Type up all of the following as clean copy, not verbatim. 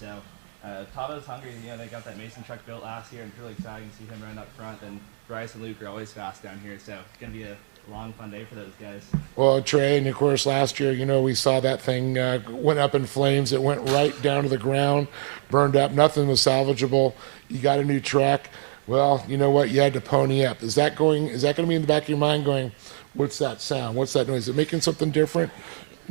So Tavo's hungry. They got that Mason truck built last year, and it's really exciting to see him run up front. And Bryce and Luke are always fast down here, so it's going to be a long, fun day for those guys. Well, Trey, and of course last year, we saw that thing went up in flames. It went right down to the ground, burned up. Nothing was salvageable. You got a new truck. Well, you know what? You had to pony up. Is that going to be in the back of your mind going, what's that sound? What's that noise? Is it making something different?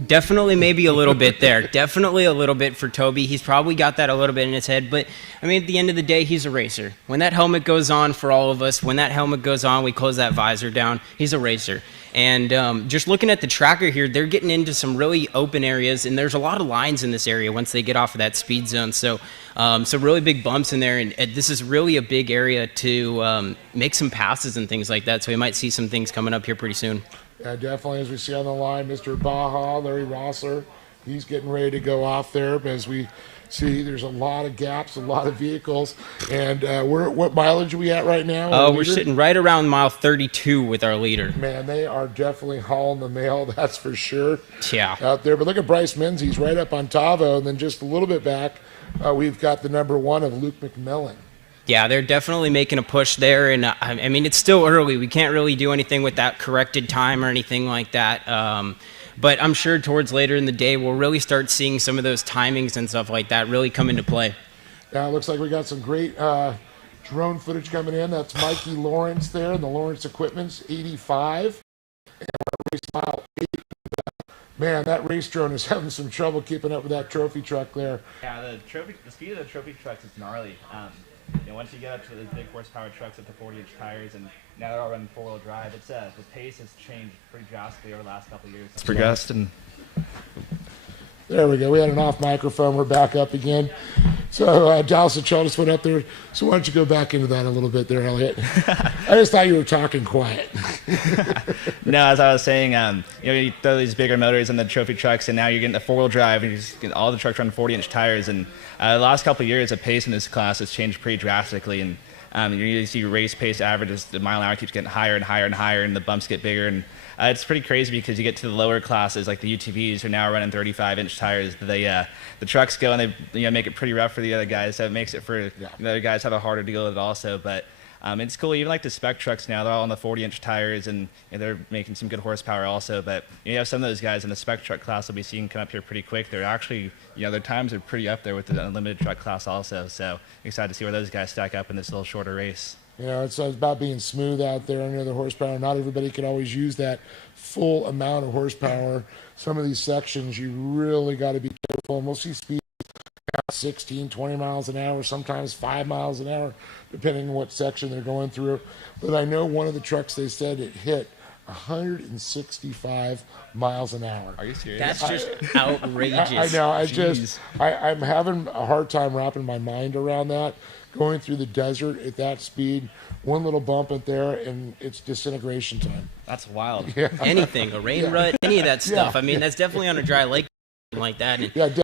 Definitely maybe a little bit there. Definitely a little bit for Toby. He's probably got that a little bit in his head. But, I mean, at the end of the day, he's a racer. When that helmet goes on for all of us, when that helmet goes on, we close that visor down, he's a racer. And just looking at the tracker here, they're getting into some really open areas, and there's a lot of lines in this area once they get off of that speed zone. So some really big bumps in there, and this is really a big area to make some passes and things like that. So we might see some things coming up here pretty soon. Yeah, definitely. As we see on the line, Mr. Baja, Larry Rosser, he's getting ready to go off there. But as we see, there's a lot of gaps, a lot of vehicles. And what mileage are we at right now? We're sitting right around mile 32 with our leader. Man, they are definitely hauling the mail, that's for sure. Yeah. Out there. But look at Bryce Menzies right up on Tavo. And then just a little bit back, we've got the number 1 of Luke McMillan. Yeah, they're definitely making a push there, and I mean, it's still early. We can't really do anything with that corrected time or anything like that, but I'm sure towards later in the day, we'll really start seeing some of those timings and stuff like that really come into play. Yeah, it looks like we got some great drone footage coming in. That's Mikey Lawrence there, and the Lawrence Equipment's 85, and we're race mile 8. Man, that race drone is having some trouble keeping up with that trophy truck there. Yeah, the speed of the trophy trucks is gnarly. Once you get up to the big horsepower trucks up to 40-inch tires, and now they're all running four-wheel drive, the pace has changed pretty drastically over the last couple of years. It's progressed, and there we go. We had an off microphone. We're back up again. So Dallas and Charles went up there. So why don't you go back into that a little bit there, Elliot? I just thought you were talking quiet. No, as I was saying, you throw these bigger motors in the trophy trucks, and now you're getting the four-wheel drive, and you just get all the trucks running 40-inch tires. And the last couple of years, the pace in this class has changed pretty drastically. And you usually see race pace averages, the mile an hour keeps getting higher and higher and higher, and the bumps get bigger. And it's pretty crazy because you get to the lower classes, like the UTVs are now running 35-inch tires. The trucks go and they make it pretty rough for the other guys, so it makes it for the other guys have a harder deal with it also. But it's cool. Even like the spec trucks now, they're all on the 40-inch tires, and they're making some good horsepower also. But you have some of those guys in the spec truck class will be seen come up here pretty quick. They're actually, their times are pretty up there with the unlimited truck class also. So excited to see where those guys stack up in this little shorter race. It's about being smooth out there under the horsepower. Not everybody can always use that full amount of horsepower. Some of these sections, you really got to be careful. And we'll see speed 16, 20 miles an hour, sometimes 5 miles an hour, depending on what section they're going through. But I know one of the trucks, they said it hit 165 miles an hour. Are you serious? That's just outrageous. I know. I'm having a hard time wrapping my mind around that. Going through the desert at that speed, one little bump in there, and it's disintegration time. That's wild. Yeah. Anything, a rain rut, any of that stuff. I mean, that's definitely on a dry lake like that. And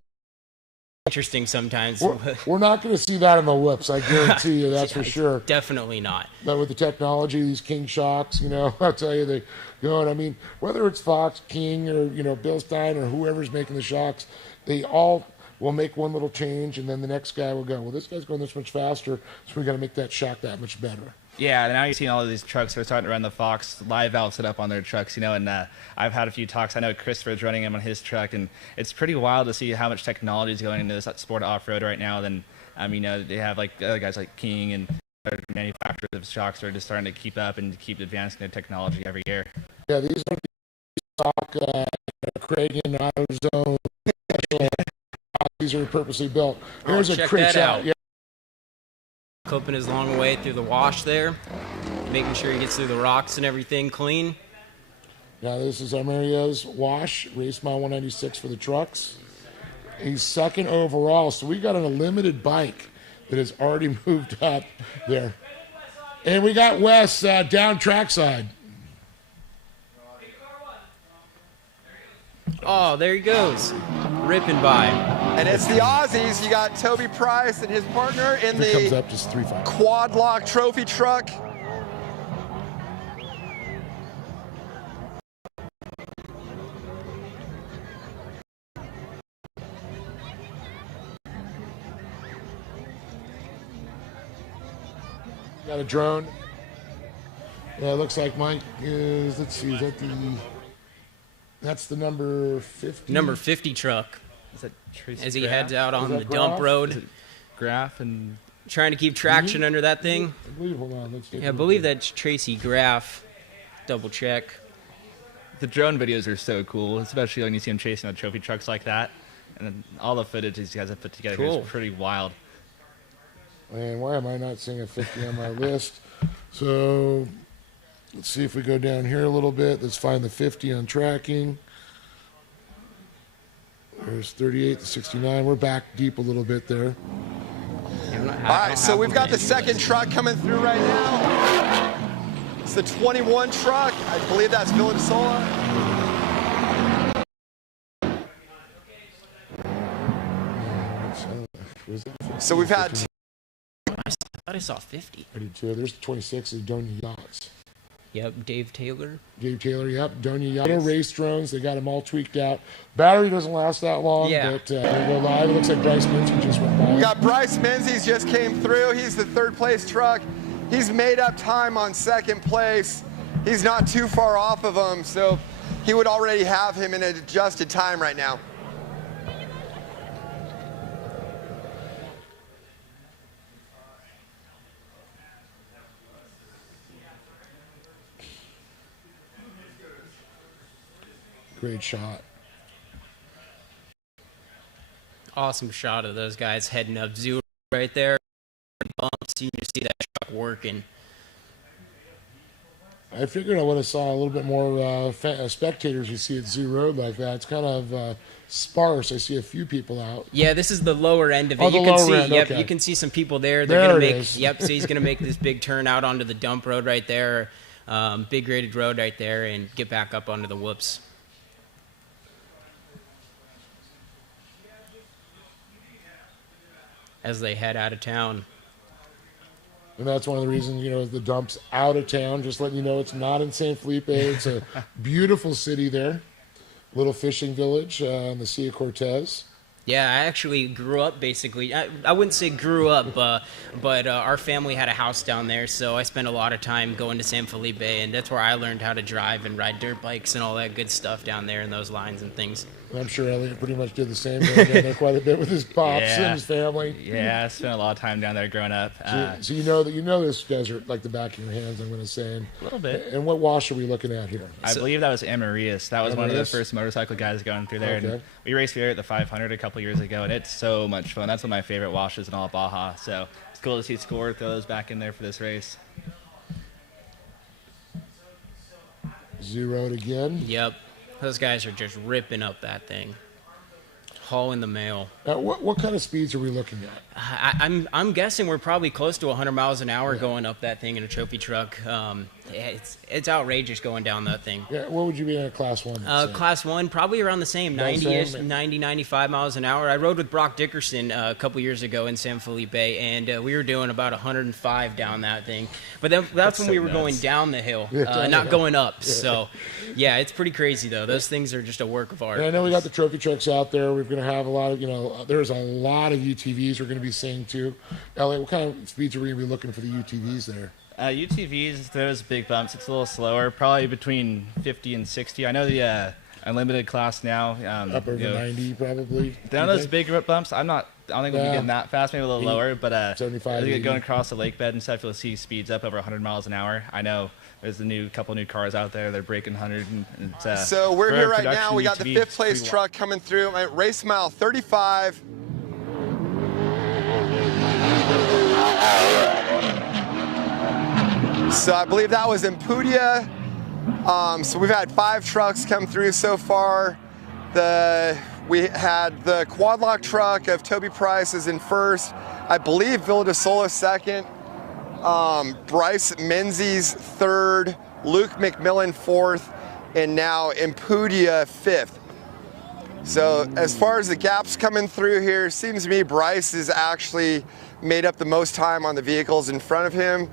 interesting sometimes. We're not going to see that in the whoops, I guarantee you, that's for sure. Definitely not. But with the technology, these King shocks, I'll tell you, they go, and I mean, whether it's Fox, King, or, Bill Stein, or whoever's making the shocks, they all will make one little change, and then the next guy will go, well, this guy's going this much faster, so we got to make that shock that much better. Yeah, now you're seeing all of these trucks are starting to run the Fox live valve set up on their trucks, and I've had a few talks. I know Christopher's running them on his truck, and it's pretty wild to see how much technology is going into this sport off-road right now. Then, they have like other guys like King and other manufacturers of shocks are just starting to keep up and keep advancing their technology every year. Yeah, these are stock Kragen AutoZone. These are purposely built. Here's a great shot. Yeah. Clipping his long way through the wash there, making sure he gets through the rocks and everything clean. Now this is Amario's wash, race mile 196 for the trucks. He's second overall, so we got an unlimited bike that has already moved up there. And we got Wes down trackside. Oh, there he goes, ripping by. And it's the Aussies. You got Toby Price and his partner in the comes up just 3.5. quad lock trophy truck. Got a drone. Yeah, it looks like Mike is, let's see, that's the number 50? Number 50 truck. Is that Tracy As he Graff? heads out on that the Graff? dump road, Graff and trying to keep traction under that thing. I believe, hold on, let's take Yeah, I believe that's Tracy Graff. Double check. the drone videos are so cool, especially when you see him chasing the trophy trucks like that. And then all the footage these guys have put together here Cool. is pretty wild. And why am I not seeing a 50 on my list? So let's see if we go down here a little bit. Let's find the 50 on tracking. There's 38 to 69. We're back deep a little bit there. All right, so we've got the second truck coming through right now. It's the 21 truck. I believe that's Vida. So we've had I thought I saw 50. 32. There's 26 is Donia Yachts. Yep, Dave Taylor. Dave Taylor, yep. Donia Yachts. Little race drones. They got them all tweaked out. Battery doesn't last that long, Yeah. but we go live. It looks like Bryce Minson just went by. We got Bryce Menzies just came through. He's the third place truck. He's made up time on second place. He's not too far off of him, so he would already have him in an adjusted time right now. Great shot. Awesome shot of those guys heading up Zoo right there. Bumps, you just see that truck working. I figured I would have saw a little bit more spectators you see at Zoo Road like that. It's kind of sparse. I see a few people out. Yeah, this is the lower end of it. Oh, the you can lower see, end, yep, okay. you can see some people there. There gonna it make, is. yep. So he's gonna make this big turn out onto the dump road right there, big graded road right there, and get back up onto the whoops. As they head out of town. And that's one of the reasons, the dump's out of town. Just letting you know it's not in San Felipe. It's a beautiful city there. Little fishing village on the Sea of Cortez. Yeah, I actually grew up basically. I wouldn't say grew up, but our family had a house down there, so I spent a lot of time going to San Felipe, and that's where I learned how to drive and ride dirt bikes and all that good stuff down there in those lines and things. I'm sure Elliot pretty much did the same thing down there quite a bit with his pops Yeah. and his family. Yeah, I spent a lot of time down there growing up. So you know this desert like the back of your hands, I'm going to say. And, a little bit. And what wash are we looking at here? I believe that was Amarias. That was one of the Amarias? first motorcycle guys going through there. Okay. And we raced here at the 500 a couple years ago, and it's so much fun. That's one of my favorite washes in all of Baja. So it's cool to see Score throw those back in there for this race. Zoo Road again. Yep, those guys are just ripping up that thing, hauling the mail. What kind of speeds are we looking at? I'm guessing we're probably close to 100 miles an hour going up that thing in a trophy truck. It's outrageous going down that thing. Yeah, what would you be in a class one? Class 1, probably around the same, About the 90-ish, same? 90, 95 miles an hour. I rode with Brock Dickerson a couple years ago in San Felipe, and we were doing about 105 down that thing. But then that's when so we were nuts. going down the hill, down the not hill. going up. So, yeah, it's pretty crazy, though. Those things are just a work of art. And I know we got the trophy trucks out there. We're going to have a lot of, there's a lot of UTVs we're going to be seeing too. Elliot, what kind of speeds are we going to be looking for the UTVs there? UTVs, those big bumps, it's a little slower, probably between 50 and 60. I know the unlimited class now. Up over 90 probably. Down those big bumps, I don't think we'll be Yeah. getting that fast, maybe a little lower, but 75, as you get 80. going across the lake bed and stuff, you'll see speeds up over 100 miles an hour. I know there's a couple new cars out there, they're breaking 100. And it's, So we're for here a right now. production We got the UTV, fifth it's place pretty truck coming through at race mile 35. So I believe that was Impudia. So we've had 5 trucks come through so far. We had the quad lock truck of Toby Price is in first. I believe Vida second. Bryce Menzies third. Luke McMillan fourth. And now Impudia fifth. So as far as the gaps coming through here, it seems to me Bryce has actually made up the most time on the vehicles in front of him.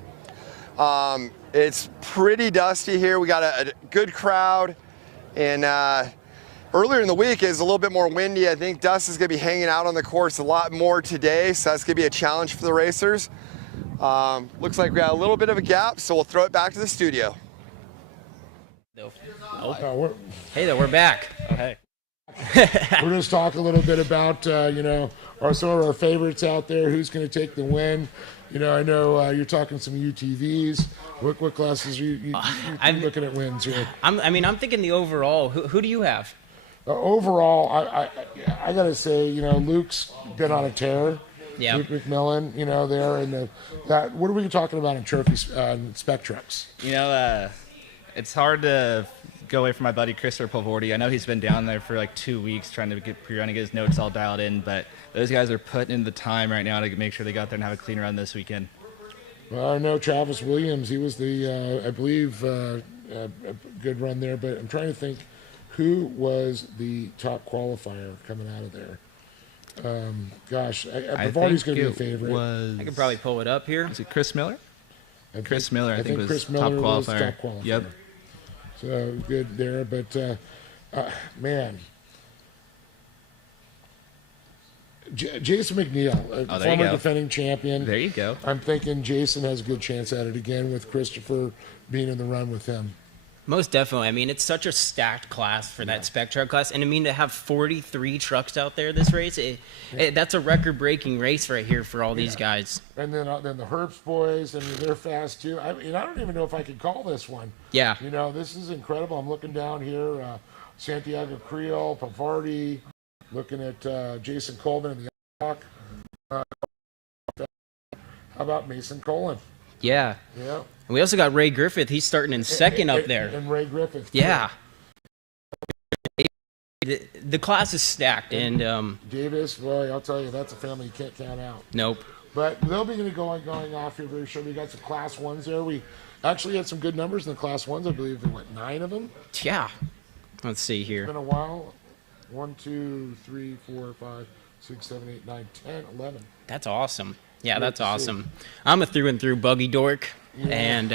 It's pretty dusty here. We got a good crowd, and earlier in the week is a little bit more windy. I think dust is going to be hanging out on the course a lot more today, so that's going to be a challenge for the racers. Looks like we got a little bit of a gap, so we'll throw it back to the studio. Hey there, we're back. Oh, hey. We're going to talk a little bit about, some of our favorites out there. Who's going to take the win? I know you're talking some UTVs. What classes are you looking at wins here? I'm thinking the overall. Who do you have? Overall, I got to say, Luke's been on a tear. Yeah. Luke McMillan, there and that. What are we talking about in trophies, spec trucks? It's hard to go away from my buddy Christopher Pulvordi. I know he's been down there for like 2 weeks trying to get pre-run and get his notes all dialed in, but those guys are putting in the time right now to make sure they got there and have a clean run this weekend. Well, I know Travis Williams. He was the, I believe, a good run there, but I'm trying to think who was the top qualifier coming out of there. Pulvordi's going to be a favorite. I could probably pull it up here. Is it Chris Miller? I think was Chris Miller top was qualifier. top qualifier. Yep. So good there, but man, Jason McNeil, former defending champion. There you go. I'm thinking Jason has a good chance at it again with Christopher being in the run with him. Most definitely. It's such a stacked class for that spec truck class. And to have 43 trucks out there this race, that's a record-breaking race right here for all these guys. And then the Herbst boys, they're fast too. I don't even know if I could call this one. Yeah. This is incredible. I'm looking down here, Santiago Creole, Pulvordi, looking at Jason Colvin in the Hawk. How about Mason Colin? Yeah. Yeah. And we also got Ray Griffith. He's starting in second up there. And Ray Griffith. Yeah. The class is stacked. And Davis, boy, I'll tell you, that's a family you can't count out. Nope. But they'll be going off here very shortly. We got some Class 1s there. We actually had some good numbers in the Class 1s. I believe there were, 9 of them? Yeah. Let's see here. It's been a while. 1, 2, 3, 4, 5, 6, 7, 8, 9, 10, 11. That's awesome. Yeah, that's awesome. I'm a through-and-through buggy dork, and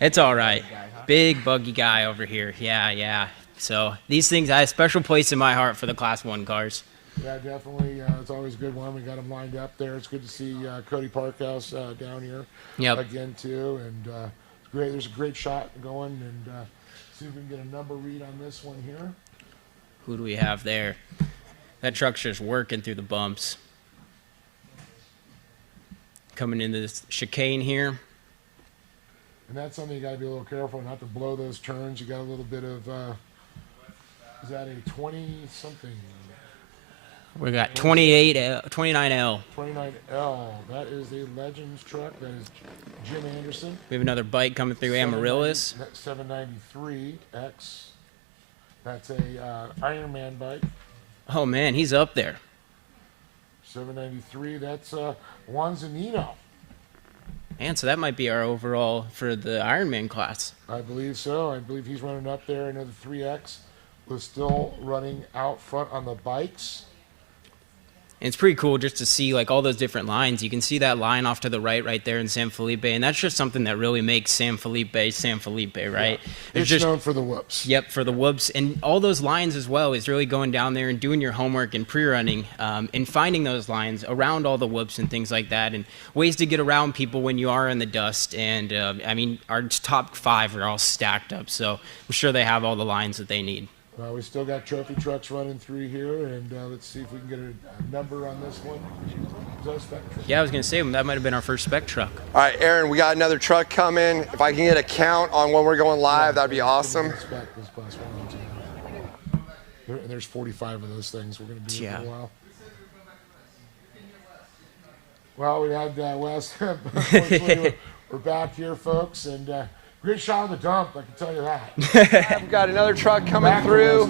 it's all right. Big buggy guy over here. Yeah. So these things, I have a special place in my heart for the Class 1 cars. Yeah, definitely. It's always a good one. We got them lined up there. It's good to see Cody Parkhouse down here again, too. And it's great. There's a great shot going. And see if we can get a number read on this one here. Who do we have there? That truck's just working through the bumps. Coming into this chicane here. And that's something you got to be a little careful not to blow those turns. You got a little bit of, is that a 20-something? We got 29L. 29L. That is a Legends truck. That is Jim Anderson. We have another bike coming through Amaryllis. 793X. That's a Ironman bike. Oh, man, he's up there. 793. That's Juan Zanino. And so that might be our overall for the Ironman class. I believe so. I believe he's running up there. Another 3X was still running out front on the bikes. And it's pretty cool just to see all those different lines. You can see that line off to the right there in San Felipe, and that's just something that really makes San Felipe, right? Yeah. It's just known for the whoops. Yep, for the whoops. And all those lines as well is really going down there and doing your homework and pre-running and finding those lines around all the whoops and things like that and ways to get around people when you are in the dust. And, our top 5 are all stacked up, so I'm sure they have all the lines that they need. We still got trophy trucks running through here, and let's see if we can get a number on this one. Is that a spec truck? Yeah, I was going to say, that might have been our first spec truck. All right, Aaron, we got another truck coming. If I can get a count on when we're going live, that'd be awesome. Spec is class 1 and 2. There's 45 of those things. We're going to be here for a while. Well, we had Wes. Unfortunately, we're back here, folks, and great shot on the dump, I can tell you that. We've got another truck coming through.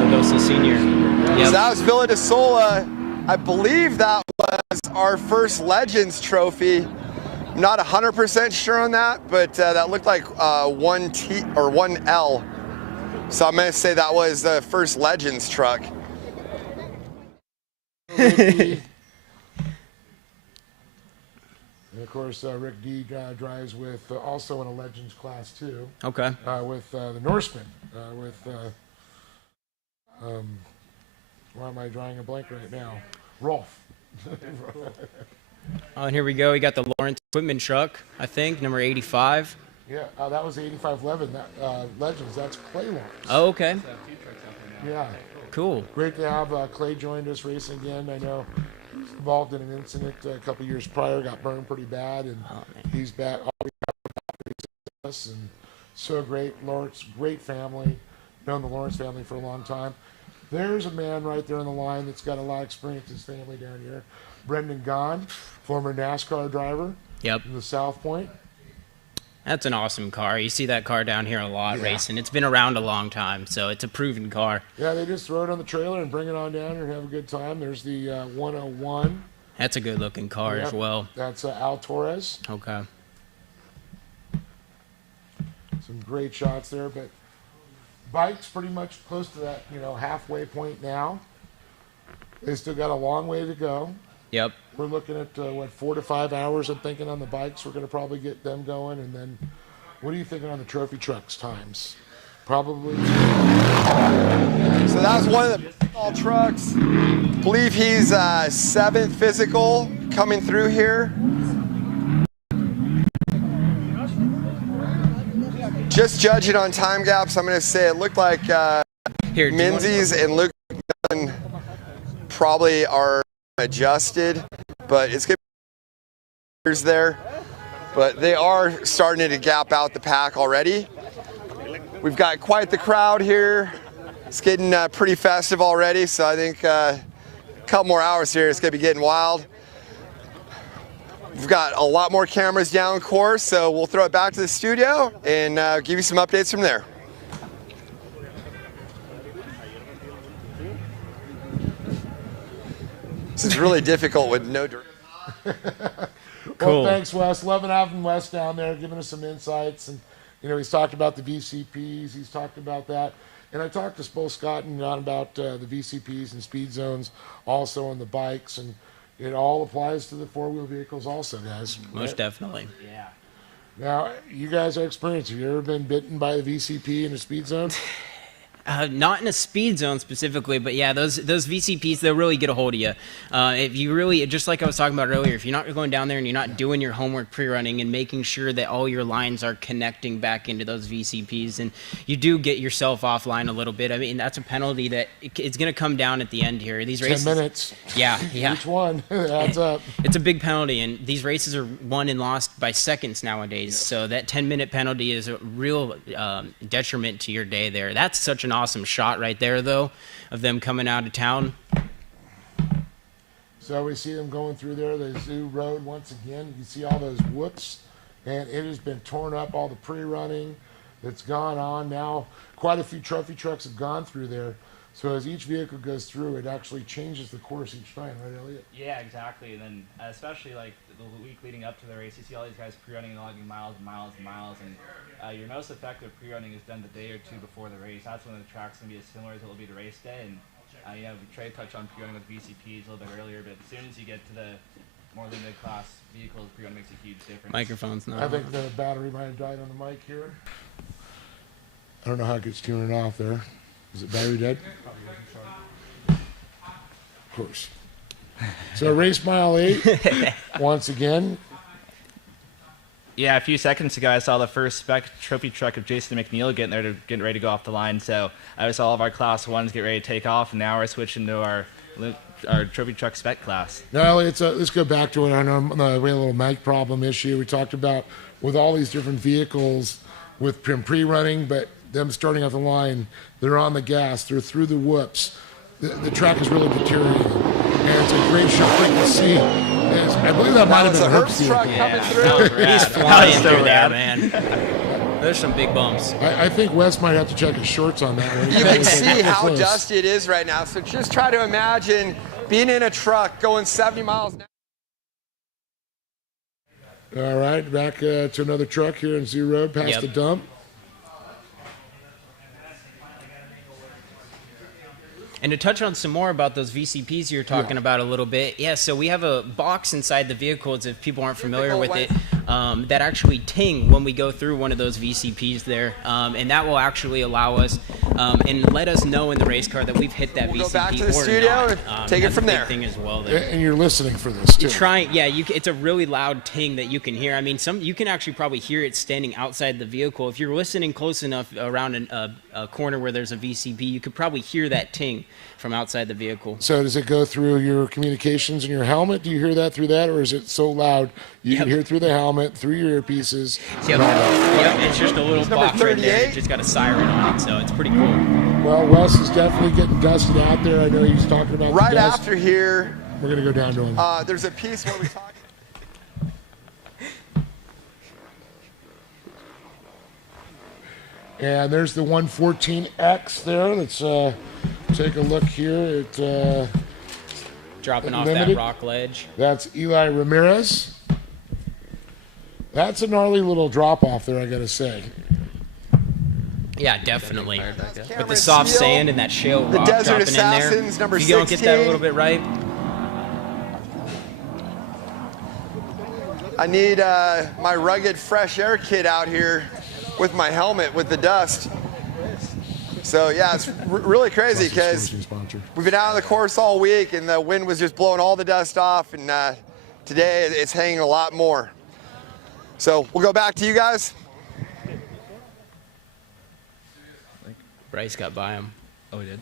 Verdosa Senior. Yep. So that was Villa de Sola. I believe that was our first Legends trophy. I'm not 100% sure on that, but that looked like 1T or 1L. So I'm going to say that was the first Legends truck. And of course, Rick D drives with also in a Legends class too. Okay. With the Norseman. Why am I drawing a blank right now? Rolf. Oh, and here we go. We got the Lawrence equipment truck, I think, number 85. Yeah, that was 85 Legends. That's Clay Lawrence. Oh, okay. Yeah. Cool. Great to have Clay joined us racing again. I know he's involved in an incident a couple years prior, got burned pretty bad, and he's back. Always with us, and so great. Lawrence, great family. Known the Lawrence family for a long time. There's a man right there on the line that's got a lot of experience in his family down here. Brendan Gahn, former NASCAR driver. Yep. In the South Point. That's an awesome car. You see that car down here a lot racing. It's been around a long time, so it's a proven car. Yeah, they just throw it on the trailer and bring it on down here and have a good time. There's the 101. That's a good-looking car as well. That's Al Torres. Okay. Some great shots there, but bike's pretty much close to that, halfway point now. They still got a long way to go. Yep. We're looking at, 4 to 5 hours, I'm thinking, on the bikes. We're going to probably get them going. And then, what are you thinking on the trophy trucks times? Probably. So that's one of the all trucks. I believe he's 7th physical coming through here. Just judging on time gaps, I'm going to say it looked like Menzies and Luke probably are adjusted, but it's good there. But they are starting to gap out the pack already. We've got quite the crowd here. It's getting pretty festive already, so I think a couple more hours here, it's going to be getting wild. We've got a lot more cameras down course, so we'll throw it back to the studio and give you some updates from there. This is really difficult with no direction. Well, thanks, Wes. Loving having Wes down there, giving us some insights. And, he's talked about the VCPs. He's talked about that. And I talked to both Scott and John about the VCPs and speed zones, also on the bikes. And it all applies to the four-wheel vehicles also, guys. Most definitely. Yeah. Now, you guys are experienced. Have you ever been bitten by the VCP in a speed zone? Not in a speed zone specifically, but yeah, those VCPs, they'll really get a hold of you. If you really, just like I was talking about earlier, if you're not going down there and you're not doing your homework pre-running and making sure that all your lines are connecting back into those VCPs, and you do get yourself offline a little bit. I mean, that's a penalty that it's going to come down at the end here. These races, 10 minutes. Yeah. Each one adds up. It's a big penalty, and these races are won and lost by seconds nowadays. So that 10-minute penalty is a real detriment to your day there. That's such an awesome shot right there, though, of them coming out of town. So we see them going through there, the Zoo Road once again. You can see all those whoops, and it has been torn up, all the pre-running that's gone on. Now, quite a few trophy trucks have gone through there. So as each vehicle goes through, it actually changes the course each time, right, Elliot? Yeah, exactly. And then especially like the week leading up to the race, you see all these guys pre-running and logging miles and miles and miles. And your most effective pre-running is done the day or two before the race. That's when the track's going to be as similar as it will be to race day. And Trey touched on pre-running with VCPs a little bit earlier, but as soon as you get to the more limited class vehicles, pre-running makes a huge difference. Microphone's not I think the battery might have died on the mic here. I don't know how it gets tuning off there. Is it battery dead? Of course. So race mile 8, once again. Yeah, a few seconds ago, I saw the first spec trophy truck of Jason McNeil getting ready to go off the line. So I saw all of our class 1s get ready to take off, and now we're switching to our trophy truck spec class. Now, let's go back to it. I know we had a little mic problem issue. We talked about with all these different vehicles with pre-running, but them starting off the line, they're on the gas, they're through the whoops. The track is really deteriorating, and it's a great shot to see. I believe that might have been a Herbst truck coming through. He's flying through there, man. There's some big bumps. I think Wes might have to check his shorts on that one. You can see how dusty it is right now. So just try to imagine being in a truck going 70 miles an hour. All right, back to another truck here in Zoo Road past the dump. And to touch on some more about those VCPs you're talking about a little bit, so we have a box inside the vehicles, if people aren't familiar with it, that actually ting when we go through one of those VCPs there, and that will actually allow us and let us know in the race car that we've hit that We'll VCP go back to the or studio not. and take it That's from a big there. thing as well there. And you're listening for this too. It's a really loud ting that you can hear. I mean, you can actually probably hear it standing outside the vehicle. If you're listening close enough around a corner where there's a VCP, you could probably hear that ting from outside the vehicle. So does it go through your communications in your helmet? Do you hear that through that, or is it so loud you can hear it through the helmet, through your earpieces? Yep, it's just a little box right there. It's just got a siren on it, so it's pretty cool. Well, Wes is definitely getting dusted out there. I know he's talking about Right the dust. after here, We're going to go down to him. there's a piece where we talk. And there's the 114X there. Let's take a look here at Dropping off Limited. that rock ledge. that's Eli Ramirez. That's a gnarly little drop off there, I got to say. Yeah, definitely. With the Cameron soft Steele, sand and that shale the rock Desert dropping in there. Assassins, number If you don't get that a 16. little bit right, I need my rugged fresh air kit out here with my helmet with the dust. So yeah, it's really crazy because we've been out on the course all week and the wind was just blowing all the dust off, and today it's hanging a lot more. So we'll go back to you guys. Bryce got by him. Oh, we did.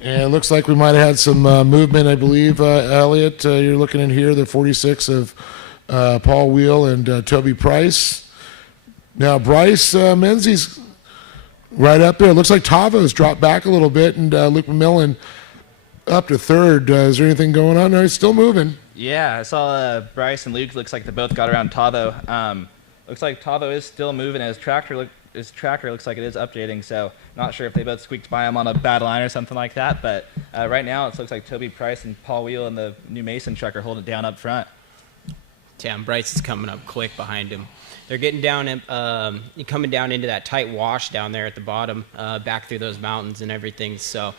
And it looks like we might have had some movement, I believe, Elliot. You're looking in here, the 46 of Paul Wheel and Toby Price. Now, Bryce Menzies right up there. It looks like Tavo's dropped back a little bit, and Luke McMillan up to third. Is there anything going on? No, he's still moving. Yeah, I saw Bryce and Luke. Looks like they both got around Tavo. Looks like Tavo is still moving. His tracker looks like it is updating. So not sure if they both squeaked by him on a bad line or something like that. But right now it looks like Toby Price and Paul Wheel and the new Mason truck are holding it down up front. Damn, Bryce is coming up quick behind him. They're getting down, coming down into that tight wash down there at the bottom, back through those mountains and everything. So,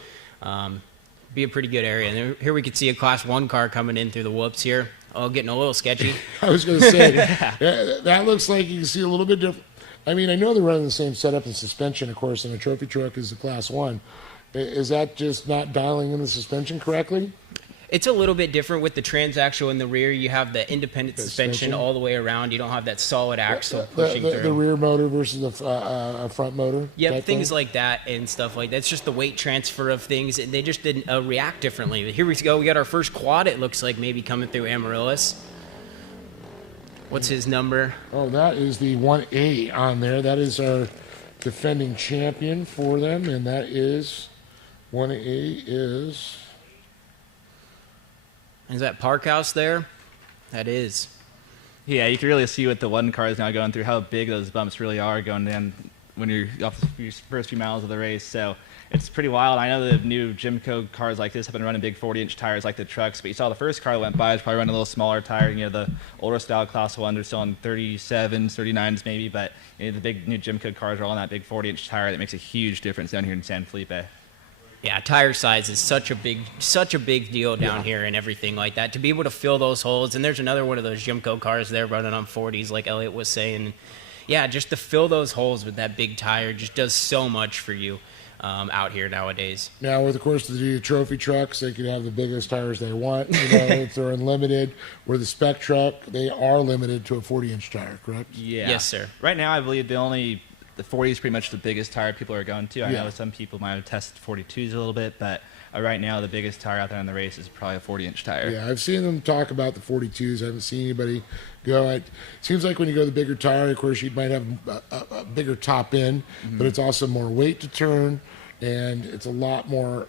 be a pretty good area. And here we can see a Class 1 car coming in through the whoops here. Oh, getting a little sketchy. I was going to say, that looks like you can see a little bit different. I mean, I know they're running the same setup and suspension, of course, in a trophy truck as the Class 1. Is that just not dialing in the suspension correctly? It's a little bit different with the transaxle in the rear. You have the independent suspension all the way around. You don't have that solid axle pushing through. The rear motor versus the front motor? Yeah, things like that and stuff like that. It's just the weight transfer of things. They just didn't react differently. But here we go. We got our first quad, it looks like, maybe coming through Amaryllis. What's his number? Oh, that is the 1A on there. That is our defending champion for them, and that is 1A is... Is that Park House there? That is. Yeah, you can really see what the one car is now going through, how big those bumps really are going down when you're off your first few miles of the race. So it's pretty wild. I know the new Jimco cars like this have been running big 40-inch tires like the trucks, but you saw the first car that went by is probably running a little smaller tire. You know, the older style Class 1s are still on 37s, 39s maybe, but you know, the big new Jimco cars are all on that big 40-inch tire that makes a huge difference down here in San Felipe. Yeah, tire size is such a big deal down here and everything like that. To be able to fill those holes, and there's another one of those Jimco cars there running on 40s like Elliot was saying. Yeah, just to fill those holes with that big tire just does so much for you out here nowadays. Now, with, of course, the trophy trucks, they can have the biggest tires they want. You know, if they're unlimited. Where the spec truck, they are limited to a 40-inch tire, correct? Yeah. Yes, sir. Right now, I believe the 40 is pretty much the biggest tire people are going to. I know some people might have tested 42s a little bit, but right now the biggest tire out there in the race is probably a 40-inch tire. Yeah, I've seen them talk about the 42s. I haven't seen anybody go. It seems like when you go the bigger tire, of course, you might have a bigger top end, but it's also more weight to turn, and it's a lot more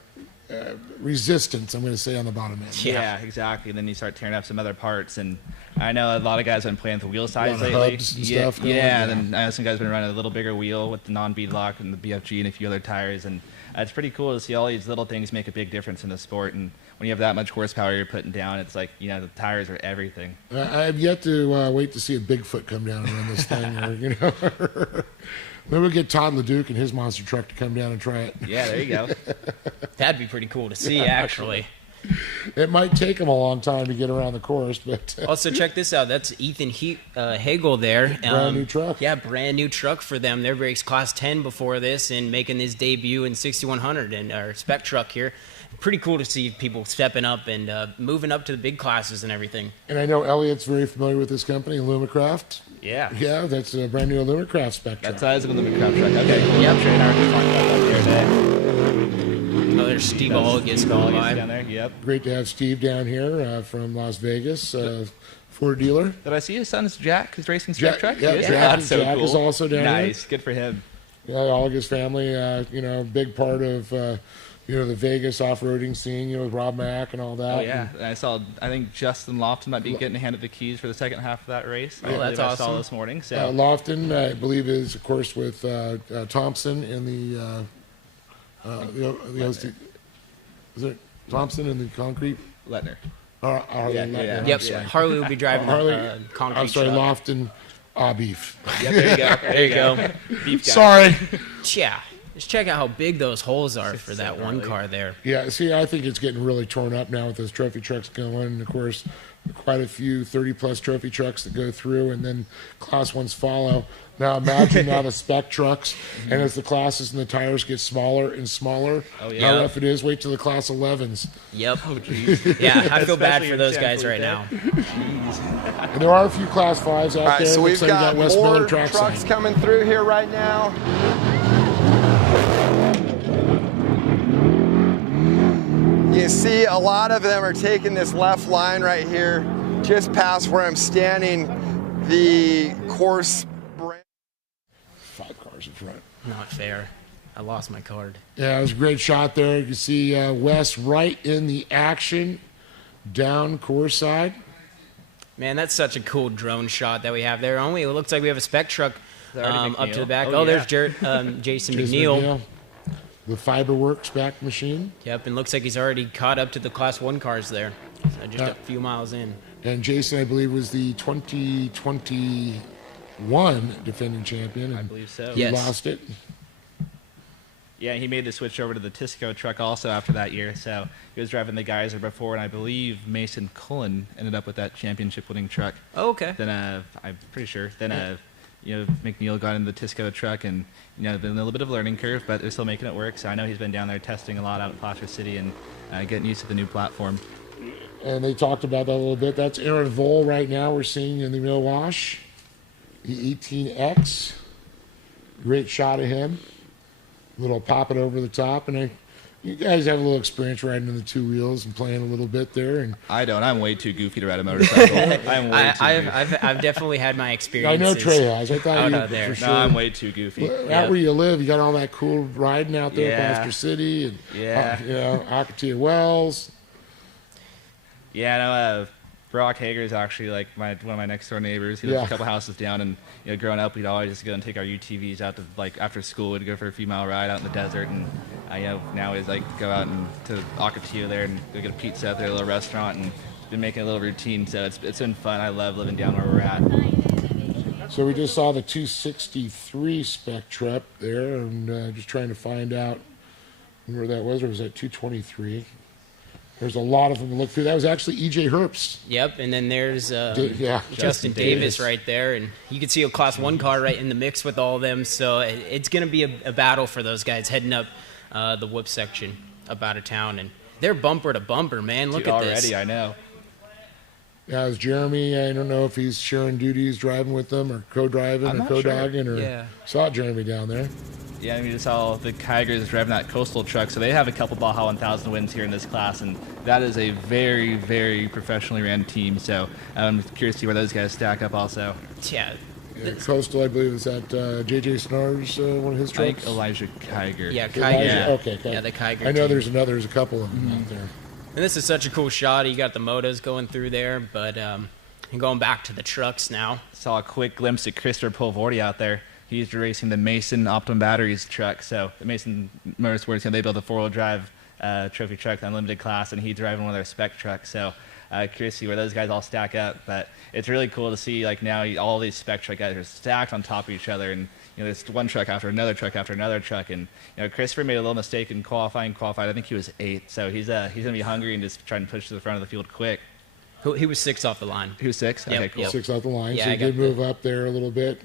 resistance, I'm going to say, on the bottom end. Yeah, exactly. And then you start tearing up some other parts. And I know a lot of guys have been playing with the wheel size lately. Hubs and stuff going, and then I know some guys have been running a little bigger wheel with the non-bead lock and the BFG and a few other tires. And it's pretty cool to see all these little things make a big difference in the sport. And when you have that much horsepower you're putting down, it's like, you know, the tires are everything. I've yet to wait to see a Bigfoot come down and run this thing. Or, you know, maybe we'll get Todd LeDuc and his monster truck to come down and try it. Yeah, there you go. That'd be pretty cool to see, actually. It might take him a long time to get around the course, but Also, check this out. That's Ethan Hagel there. brand new truck. Yeah, brand new truck for them. Their race class 10 before this and making his debut in 6100 and our spec truck here. Pretty cool to see people stepping up and moving up to the big classes and everything. And I know Elliot's very familiar with this company, Lumicraft. Yeah. Yeah, that's a brand new Lumicraft spec truck. That's size of the crop truck. Okay. Yep. Trey and I were just talking about that the other day. Oh, there's Steve August going by. down there. Yep. Great to have Steve down here from Las Vegas, Ford dealer. Did I see his son's Jack, who's racing spec truck? Yeah, He is? Jack, That's so Jack cool. is also down Nice. Good for him. here. Yeah, all of his family, big part of, the Vegas off-roading scene, with Rob Mack and all that. Oh, yeah. And I think Justin Lofton might be getting handed the keys for the second half of that race. Oh, that's I saw awesome. this morning. So. Lofton, I believe, is, of course, with Thompson in the is it Thompson in the concrete? Letner. Harley Yeah, Letner. yeah. Yep, Yeah. Harley will be driving Harley, the concrete I'm sorry, truck. Lofton, beef. Yep, there you go. There you go. Beef guy. Sorry. Yeah, just check out how big those holes are for that so one gnarly. car there. Yeah, see, I think it's getting really torn up now with those trophy trucks going. And of course, quite a few 30-plus trophy trucks that go through, and then Class 1s follow. Now imagine now the spec trucks, and as the classes and the tires get smaller and smaller, Oh, yeah. how rough it is. Wait till the Class 11s. Yep. Oh, jeez. Yeah, I feel bad Especially for in those San guys right Felipe. now. And there are a few Class 5s out All right, there. so Looks we've like got West more Miller track trucks sign. coming through here right now. You see a lot of them are taking this left line right here, just past where I'm standing. The course brand. 5 cars in front. Not fair. I lost my card. Yeah, it was a great shot there. You can see Wes right in the action down course side. Man, that's such a cool drone shot that we have there. Only it looks like we have a spec truck that already up to the McNeil? back. Oh, Oh, there's yeah. Jason Jason McNeil. The Fiberworks back machine. Yep, and looks like he's already caught up to the Class 1 cars there. So just Yeah. a few miles in. And Jason, I believe, was the 2021 defending champion. I And believe so. he Yes. lost it. Yeah, he made the switch over to the Tisco truck also after that year. So he was driving the Geyser before, and I believe Mason Cullen ended up with that championship-winning truck. Oh, okay. Then I'm pretty sure. Then McNeil got into the Tisco truck, and been a little bit of a learning curve, but they're still making it work. So I know he's been down there testing a lot out at Placer City and getting used to the new platform. And they talked about that a little bit. That's Aaron Voll right now we're seeing in the middle wash. The 18X. Great shot of him. Little pop it over the top. And you guys have a little experience riding in the 2 wheels and playing a little bit there. And I don't. I'm way too goofy to ride a motorcycle. I'm way too goofy. I've definitely had my I experiences. know Trey has. I thought out you of there. for No, sure. I'm way too goofy. Out where you live, you got all that cool riding out there at Yeah. Plaster City and Yeah. Akatia Wells. Yeah, no, Brock Hager is actually like one of my next door neighbors. He lives Yeah. a couple houses down, and growing up, we'd always just go and take our UTVs out to after school. We'd go for a few mile ride out in the desert, and now is go out and to Akatia there and go get a pizza out there, a little restaurant, and been making a little routine. So it's been fun. I love living down where we're at. So we just saw the 263 spec truck there, and just trying to find out where that was. Or was that 223? There's a lot of them to look through. That was actually EJ Herbst. Yep, and then there's Yeah, Justin Davis right there, and you can see a Class 1 car right in the mix with all of them. So it's going to be a battle for those guys heading up the whoop section up out of town, and they're bumper to bumper, man. Look Dude, at already, this. I know. Yeah, it was Jeremy. I don't know if he's sharing duties driving with them or co-driving I'm or not sure. co-dogging or Yeah. saw Jeremy down there. Yeah, and we just saw the Tigers driving that coastal truck, so they have a couple Baja 1000 wins here in this class, and that is a very, very professionally ran team. So I'm curious to see where those guys stack up. Also, Yeah. Yeah, Coastal, I believe, is that JJ Snars, one of his I trucks? think Elijah Kiger. Yeah, Elijah? Kiger. Okay. Yeah, the Kiger I know team. there's a couple of them out there. And this is such a cool shot. You got the motos going through there, but and going back to the trucks now. Saw a quick glimpse of Christopher Pulvorti out there. He's racing the Mason Optimum Batteries truck. So the Mason Motorsports, they built a 4-wheel drive trophy truck, unlimited class, and he's driving one of their spec trucks. So curious to see where those guys all stack up. But it's really cool to see now all these spec truck guys are stacked on top of each other, and it's one truck after another truck after another truck. And Christopher made a little mistake in qualifying. Qualified, I think he was 8th. So he's gonna be hungry and just trying to push to the front of the field quick. He was 6 off the line. He was 6. Yep, Okay, cool. yep. 6 off the line. Yeah, So I he did got move up there a little bit.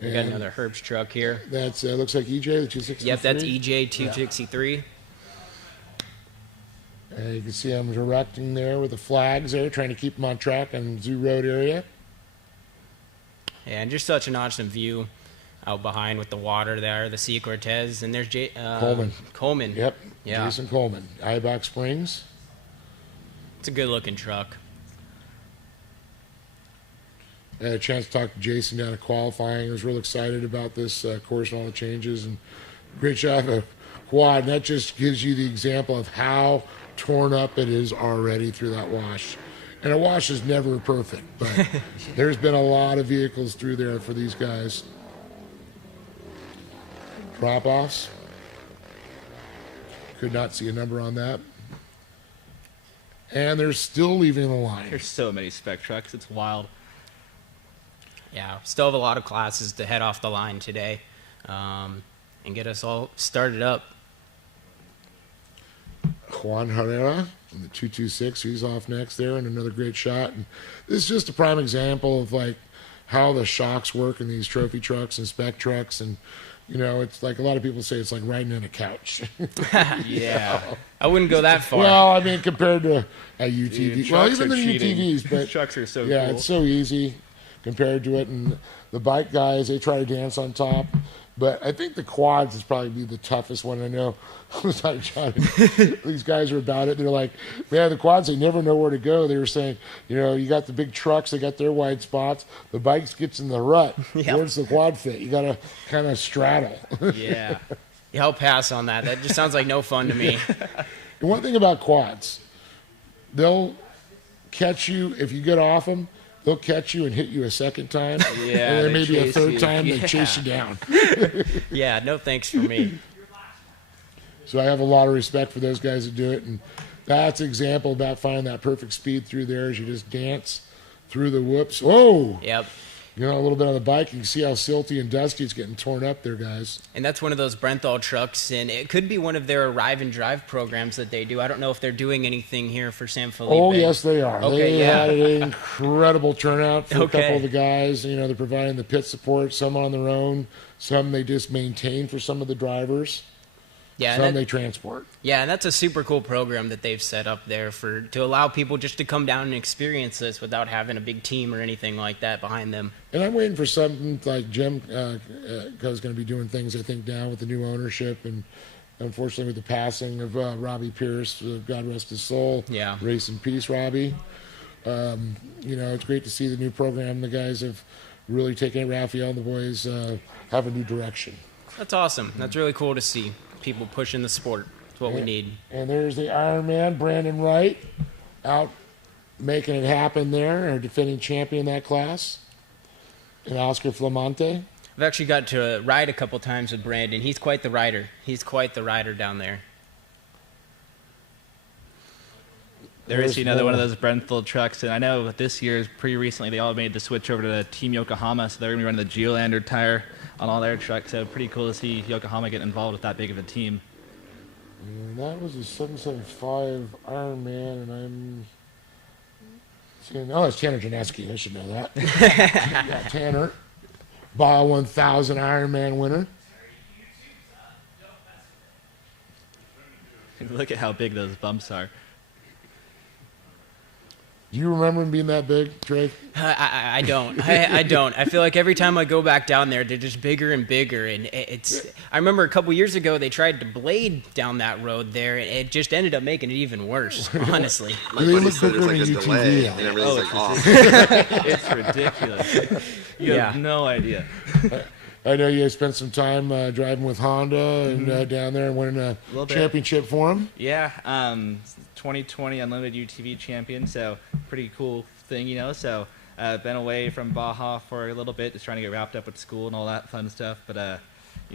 We got another Herbst truck here. That's looks like EJ, the 263. Yep, that's EJ 263. You can see I'm directing there with the flags there, trying to keep them on track on Zoo Road area. Yeah, and just such an awesome view out behind with the water there, the Sea Cortez, and there's Coleman. Coleman. Yep, Yeah. Jason Coleman, Ibach Springs. It's a good-looking truck. I had a chance to talk to Jason down at qualifying. I was real excited about this course and all the changes, and great job of quad. And that just gives you the example of how torn up it is already through that wash. And a wash is never perfect, but there's been a lot of vehicles through there for these guys. Drop-offs. Could not see a number on that. And they're still leaving the line. There's so many spec trucks. It's wild. Yeah, still have a lot of classes to head off the line today and get us all started up. Juan Herrera in the 226, he's off next there, and another great shot. And this is just a prime example of like how the shocks work in these trophy trucks and spec trucks. And it's like a lot of people say it's like riding on a couch. Yeah. I wouldn't go that far. Well, I mean, compared to a UTV, Dude, well, trucks even are the cheating. UTVs, but Trucks are so yeah, cool. it's so easy compared to it. And the bike guys, they try to dance on top. But I think the quads is probably be the toughest one. I know. I was like, John, these guys are about it. They're like, man, the quads, they never know where to go. They were saying, you got the big trucks, they got their wide spots. The bikes gets in the rut. Yeah. Where's the quad fit? You got to kind of straddle. Yeah. Yeah, I'll pass on that. That just sounds like no fun to me. And one thing about quads, they'll catch you if you get off them. They'll catch you and hit you a second time. Yeah, And then they maybe a chase third you. time they Yeah. chase you down. Yeah, no thanks for me. So I have a lot of respect for those guys that do it. And that's an example about finding that perfect speed through there as you just dance through the whoops. Whoa! Yep. A little bit on the bike. You can see how silty and dusty it's getting torn up there, guys. And that's one of those Brenthal trucks, and it could be one of their arrive and drive programs that they do. I don't know if they're doing anything here for San Felipe. Oh, yes, they are. Okay, they yeah. had an incredible turnout for a Okay. couple of the guys. They're providing the pit support, some on their own, some they just maintain for some of the drivers, Yeah, some and they transport. yeah, and that's a super cool program that they've set up there to allow people just to come down and experience this without having a big team or anything like that behind them. And I'm waiting for something like Jim is going to be doing things, I think, now with the new ownership. And unfortunately, with the passing of Robbie Pierce, God rest his soul. Yeah. Race in peace, Robbie. It's great to see the new program. The guys have really taken it. Raphael and the boys have a new direction. That's awesome. That's really cool to see people pushing the sport. It's what we need. And there's the Iron Man, Brandon Wright, out making it happen there, our defending champion in that class. And Oscar Flamonte. I've actually got to ride a couple times with Brandon. He's quite the rider. He's quite the rider down there. There is There's another one of more. those Brenthal trucks, and I know this year, pretty recently, they all made the switch over to Team Yokohama, so they're going to be running the Geolander tire on all their trucks. So pretty cool to see Yokohama get involved with that big of a team. And that was a 775 Iron Man, and I'm seeing, it's Tanner Janeski. I should know that. Yeah, Tanner, Baja 1000 Iron Man winner. Look at how big those bumps are. Do you remember him being that big, Trey? I don't. I don't. I feel like every time I go back down there, they're just bigger and bigger. And it's. I remember a couple years ago they tried to blade down that road there, and it just ended up making it even worse. Honestly. They look bigger than this UTV. delay, on and it. everything's like off. It's ridiculous. You Yeah. have no idea. I know you guys spent some time driving with Honda and down there and winning a Little bit. championship for them. Yeah, 2020 Unlimited UTV champion, so pretty cool thing, So been away from Baja for a little bit, just trying to get wrapped up with school and all that fun stuff. But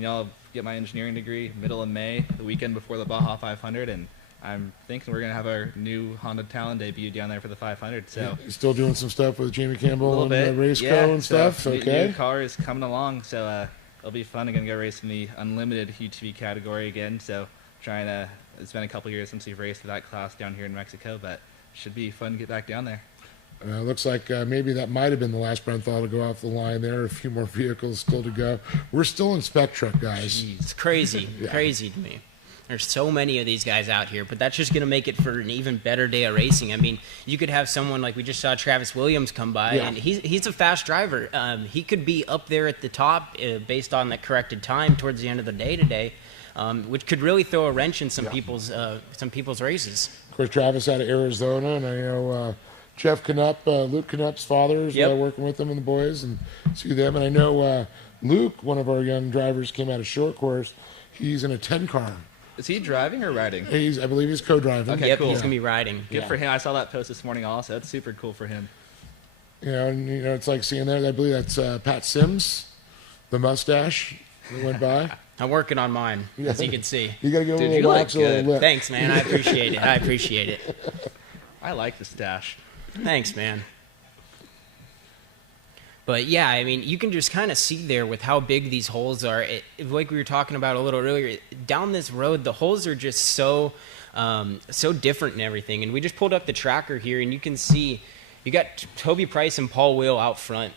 I'll get my engineering degree middle of May, the weekend before the Baja 500, and I'm thinking we're gonna have our new Honda Talon debut down there for the 500. So You still doing some stuff with Jamie a Campbell little and bit, Raceco yeah, and stuff. so Okay. New car is coming along, so it'll be fun. I'm going to go race in the unlimited UTV category again. So trying to, it's been a couple years since we've raced for that class down here in Mexico, but should be fun to get back down there. Looks like maybe that might have been the last Brenthal to go off the line there. A few more vehicles still to go. We're still in spec truck, guys. Jeez, it's crazy, crazy to me. There's so many of these guys out here, but that's just going to make it for an even better day of racing. I mean, you could have someone like we just saw Travis Williams come by, and he's a fast driver. He could be up there at the top based on the corrected time towards the end of the day today, which could really throw a wrench in some people's races. Of course, Travis out of Arizona, and I know Jeff Knupp, Luke Knupp's father is working with them and the boys, and see them. And I know Luke, one of our young drivers, came out of short course. He's in a 10 car. Is he driving or riding? I believe he's co-driving. Okay, Yep, cool. he's going to be riding. Good for him. I saw that post this morning also. That's super cool for him. And it's like seeing there. I believe that's Pat Sims, the mustache that went by. I'm working on mine, as you can see. You got to give a Dude, little you look wax, a little good. lip. Thanks, man. I appreciate it. I appreciate it. I like the stash. Thanks, man. But yeah, I mean, you can just kind of see there with how big these holes are. Like we were talking about a little earlier, down this road, the holes are just so different and everything. And we just pulled up the tracker here, and you can see you got Toby Price and Paul Will out front.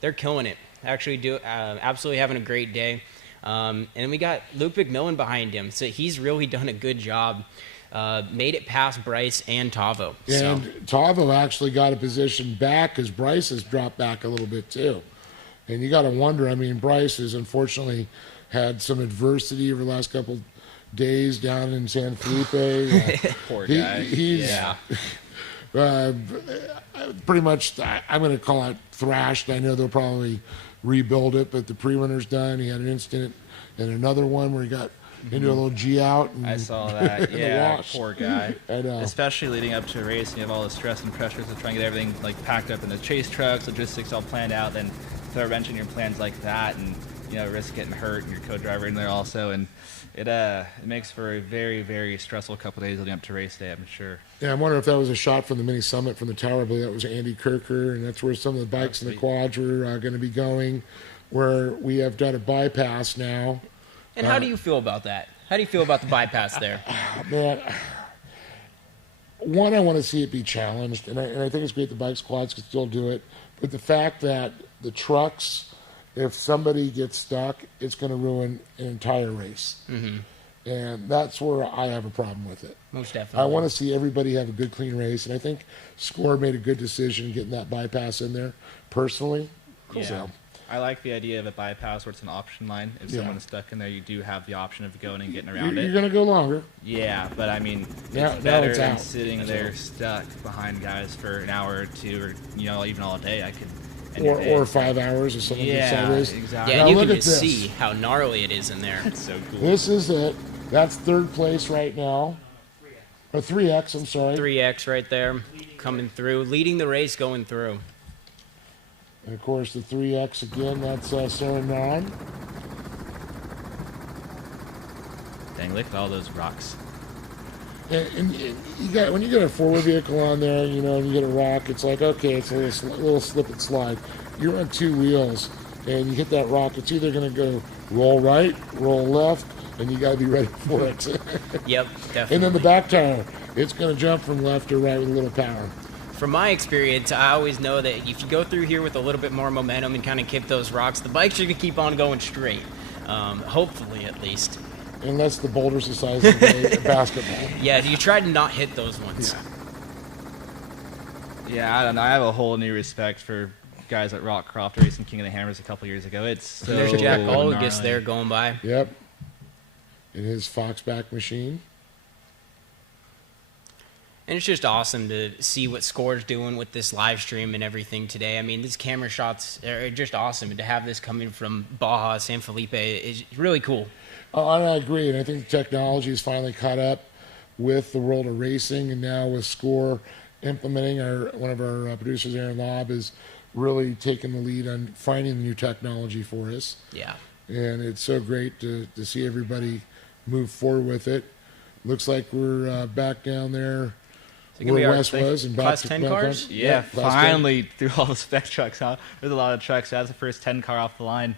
They're killing it. Actually, absolutely having a great day. And we got Luke McMillan behind him, so he's really done a good job. Made it past Bryce and Tavo. And Tavo actually got a position back because Bryce has dropped back a little bit too. And you got to wonder, I mean, Bryce has unfortunately had some adversity over the last couple days down in San Felipe. Poor guy. He's pretty much, I'm going to call it thrashed. I know they'll probably rebuild it, but the pre-runner's done. He had an incident and another one where he got into a little G out. And I saw that. Yeah, wash. poor guy. I know. Especially leading up to a race, and you have all the stress and pressures of trying to get everything like packed up in the chase trucks, logistics all planned out. Then throw a wrench in your plans like that, and risk getting hurt, and your co-driver in there also, and it makes for a very, very stressful couple days leading up to race day, I'm sure. Yeah, I'm wondering if that was a shot from the mini summit from the tower. I believe that was Andy Kirker, and that's where some of the bikes and the quads were going to be going, where we have done a bypass now. And how do you feel about that? How do you feel about the bypass there? Man, one, I want to see it be challenged, and I think it's great the bikes, quads can still do it, but the fact that the trucks, if somebody gets stuck, it's going to ruin an entire race. Mm-hmm. And that's where I have a problem with it. Most definitely. I want to see everybody have a good, clean race, and I think Score made a good decision getting that bypass in there, personally. Yeah. So, I like the idea of a bypass where it's an option line. If someone's stuck in there, you do have the option of going and getting around it. You're going to go longer. Yeah, but I mean, Now it's better it's than out. sitting there stuck behind guys for an hour or two, or even all day. I could. Or 5 hours or something. Sideways. Exactly. Yeah, Now and you look can at just this. see how gnarly it is in there. It's so cool. This is it. That's third place right now. Or 3X, I'm sorry. 3X right there, coming through, leading the race, going through. And of course, the 3X again, that's Sarah Non. Dang, look at all those rocks. And you got, when you get a forward vehicle on there, and you get a rock, it's like, okay, it's a little slip and slide. You're on two wheels, and you hit that rock, it's either going to go roll right, roll left, and you got to be ready for it. Yep, definitely. And then the back tire, it's going to jump from left to right with a little power. From my experience, I always know that if you go through here with a little bit more momentum and kind of kick those rocks, the bike's going to keep on going straight. Hopefully, at least. Unless the boulders the size of a basketball. Yeah, you try to not hit those ones. Yeah, I don't know. I have a whole new respect for guys at Rockcroft racing King of the Hammers a couple years ago. It's so And there's Jack Olagus gnarly. there going by. Yep. In his Foxback machine. And it's just awesome to see what Score's doing with this live stream and everything today. I mean, these camera shots are just awesome. And to have this coming from Baja, San Felipe, is really cool. Oh, I agree, and I think the technology has finally caught up with the world of racing, and now with Score implementing, one of our producers, Aaron Lobb, is really taking the lead on finding the new technology for us. Yeah. And it's so great to see everybody move forward with it. Looks like we're back down there where Wes was. And Class back 10 to cars? Yeah, Class 10. finally through all the spec trucks, huh? There's a lot of trucks. That's the first 10 car off the line.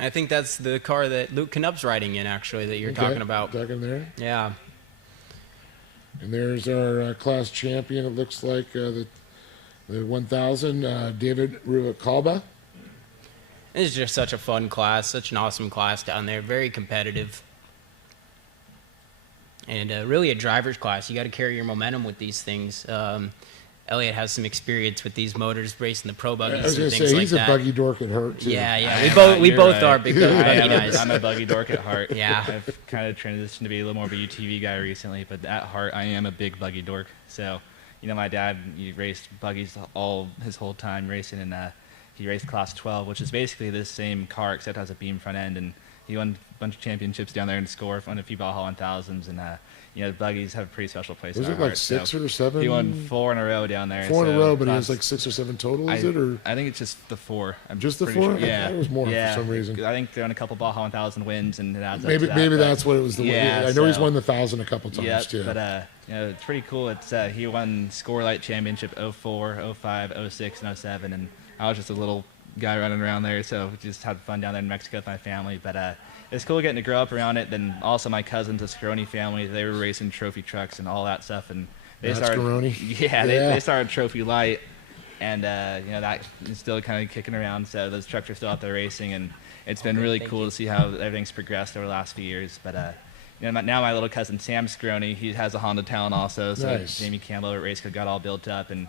I think that's the car that Luke Knup's riding in, actually, that you're talking about. Talking there. Yeah. And there's our class champion. It looks like the 1000, David Rubalcaba. It's just such a fun class, such an awesome class down there. Very competitive. And really a driver's class. You got to carry your momentum with these things. Elliot has some experience with these motors, racing the pro buggies I was and going to things say, like he's that. a buggy dork at heart, too. Yeah. We both are big buggy guys. I'm a buggy dork at heart. Yeah. I've kind of transitioned to be a little more of a UTV guy recently, but at heart, I am a big buggy dork. So, my dad, he raced buggies his whole time racing, and he raced Class 12, which is basically the same car except has a beam front end, and he won a bunch of championships down there in score, won a few Baja 1000s, and the buggies have a pretty special place in Was our it like heart. 6 So or 7? he won 4 in a row down there. 4 in a so row, but he class- has like 6 or 7 total, is it? Or I think it's just the 4. I'm just the pretty 4? Sure. Yeah. I thought it was more for some reason. I think they're on a couple Baja 1000 wins, and it adds up Maybe to that, but- that's what it was. Yeah, I know he's so- won the 1000 a couple times, Yeah, too. but it's pretty cool. It's he won Score Light Championship 04, 05, 06, and 07, and I was just a little guy running around there, so we just had fun down there in Mexico with my family. But it's cool getting to grow up around it. Then also my cousins, the Scaroni family, they were racing trophy trucks and all that stuff, and they That's started. Scaroni? Yeah, Yeah. They started Trophy Light, and that is still kind of kicking around. So those trucks are still out there racing, and it's been really cool to see how everything's progressed over the last few years. But now my little cousin Sam Scaroni, he has a Honda Talent also. So Nice. Jamie Campbell at Raceco got all built up, and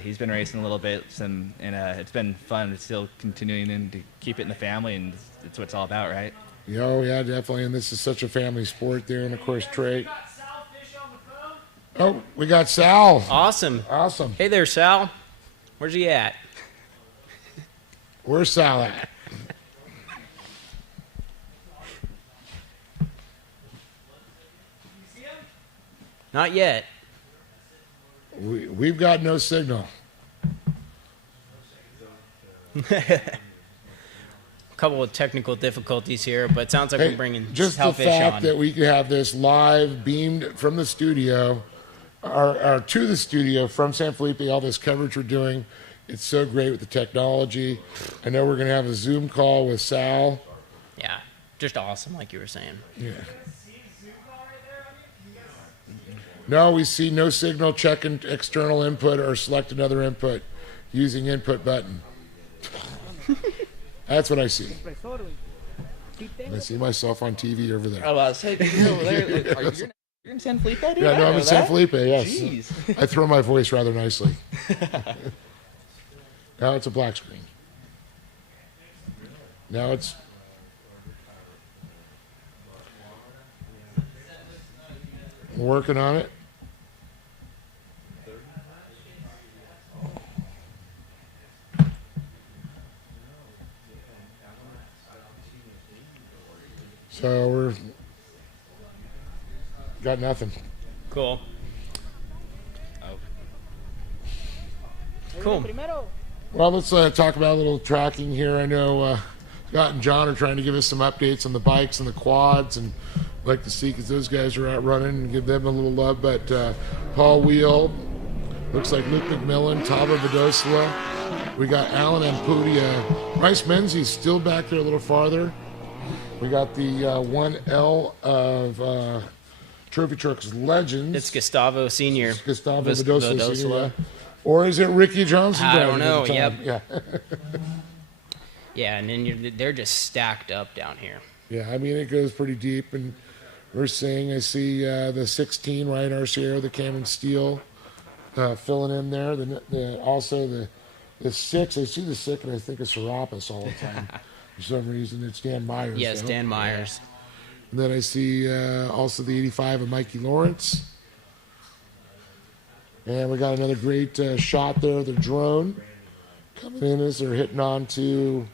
he's been racing a little bit, and it's been fun. It's still continuing and to keep it in the family, and it's what it's all about, right? Oh, yeah, definitely. And this is such a family sport there. And, of course, Trey. Oh, we got Sal. Awesome. Awesome. Hey there, Sal. Where's he at? Where's Sal at? Not yet. We've got no signal. A couple of technical difficulties here, but sounds like we're bringing just the Selfish fact on. that we can have this live beamed from the studio, or to the studio from San Felipe, all this coverage we're doing, it's so great with the technology. I know we're going to have a Zoom call with Sal. Yeah, just awesome, like you were saying. Yeah. No, we see no signal. Check external input or select another input using input button. That's what I see. I see myself on TV over there. Oh, you're in San Felipe, dude? Yeah, no, I'm in San Felipe, yes. Jeez. I throw my voice rather nicely. Now it's a black screen. Now it's... working on it. So we're got nothing. Cool. Cool. Well, let's talk about a little tracking here. I know Scott and John are trying to give us some updates on the bikes and the quads, and I'd like to see, because those guys are out running, and give them a little love. But Paul Wheel, looks like Luke McMillan, Tava Vidosla. We got Alan Ampudia. Bryce Menzies still back there a little farther. We got the 1L of Trophy Trucks Legends. It's Gustavo Senior. Gustavo Vidosla. Vidosla Senior. Or is it Ricky Johnson? I don't driving at know. the time? Yep. Yeah. Yeah, and then they're just stacked up down here. Yeah, I mean, it goes pretty deep. And we're seeing, I see the 16 Ryan Arciero, the Cameron Steele filling in there. Also the 6, I see the 6, and I think it's Serapis all the time. For some reason, it's Dan Myers. Yes, though. Dan Myers. And then I see also the 85 of Mikey Lawrence. And we got another great shot there, the drone coming in as they're hitting onto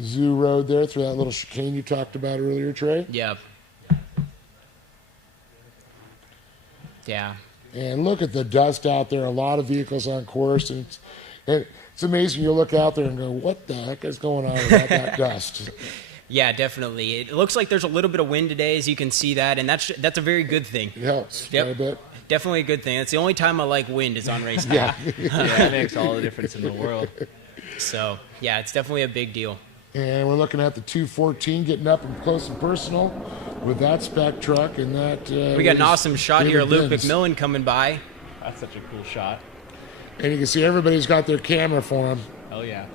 Zoo Road there through that little chicane you talked about earlier, Trey. Yep. Yeah. And look at the dust out there. A lot of vehicles on course, and it's amazing. You look out there and go, "What the heck is going on with that dust?" Yeah, definitely. It looks like there's a little bit of wind today, as you can see that, and that's a very good thing. It helps Yep. quite a bit. Definitely a good thing. It's the only time I like wind is on race day. Yeah. Yeah, it makes all the difference in the world. So, yeah, it's definitely a big deal. And we're looking at the 214 getting up and close and personal with that spec truck. And that we got an awesome shot here. Luke Benz. McMillan coming by. That's such a cool shot. And you can see everybody's got their camera for him. Oh, yeah.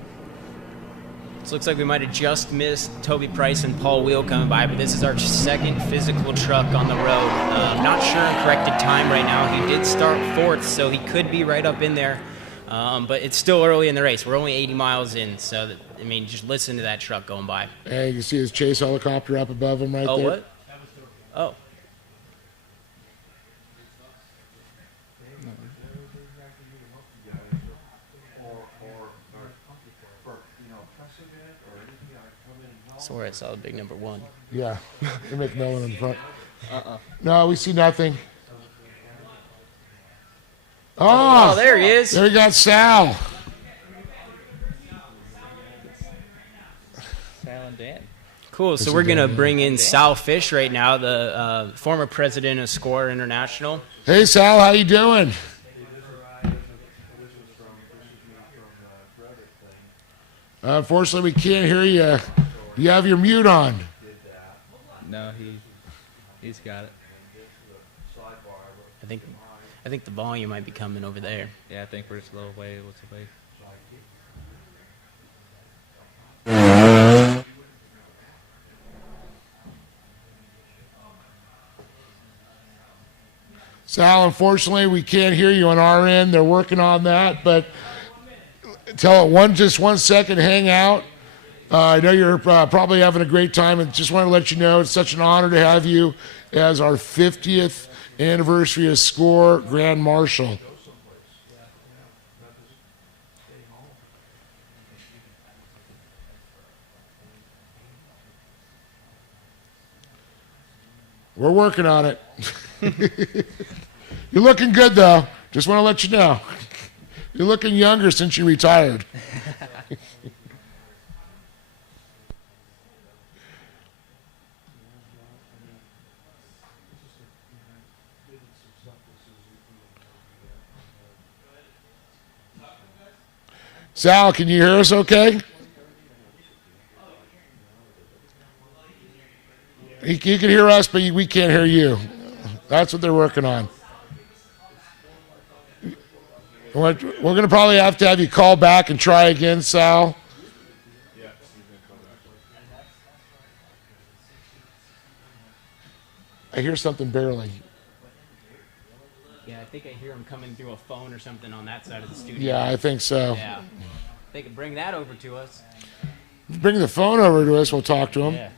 This looks like we might have just missed Toby Price and Paul Wheel coming by, but this is our second physical truck on the road. Not sure corrected time right now. He did start fourth, so he could be right up in there. But it's still early in the race. We're only 80 miles in, so I mean, just listen to that truck going by. And you can see his chase helicopter up above him right there. Oh, what? Oh. I swear I saw the big number 1. Yeah, they make no one in front. No, we see nothing. Oh, there he is. There we got Sal. Sal and Dan. Cool. So we're going to bring in Sal Fish right now, the former president of Score International. Hey, Sal, how you doing? Unfortunately, we can't hear you. You have your mute on. No, he's got it. I think the volume might be coming over there. Yeah, I think we're just a little way. Sal, unfortunately, we can't hear you on our end. They're working on that, but tell it just 1 second, hang out. I know you're probably having a great time, and just want to let you know it's such an honor to have you as our 50th anniversary of Score Grand Marshal. We're working on it. You're looking good, though. Just want to let you know. You're looking younger since you retired. Sal, can you hear us okay? You can hear us, but we can't hear you. That's what they're working on. We're going to probably have to have you call back and try again, Sal. I hear something barely. Yeah, I think I hear him coming through a phone or something on that side of the studio. Yeah, I think so. Yeah. They could bring that over to us. Bring the phone over to us, we'll talk to him. Yeah.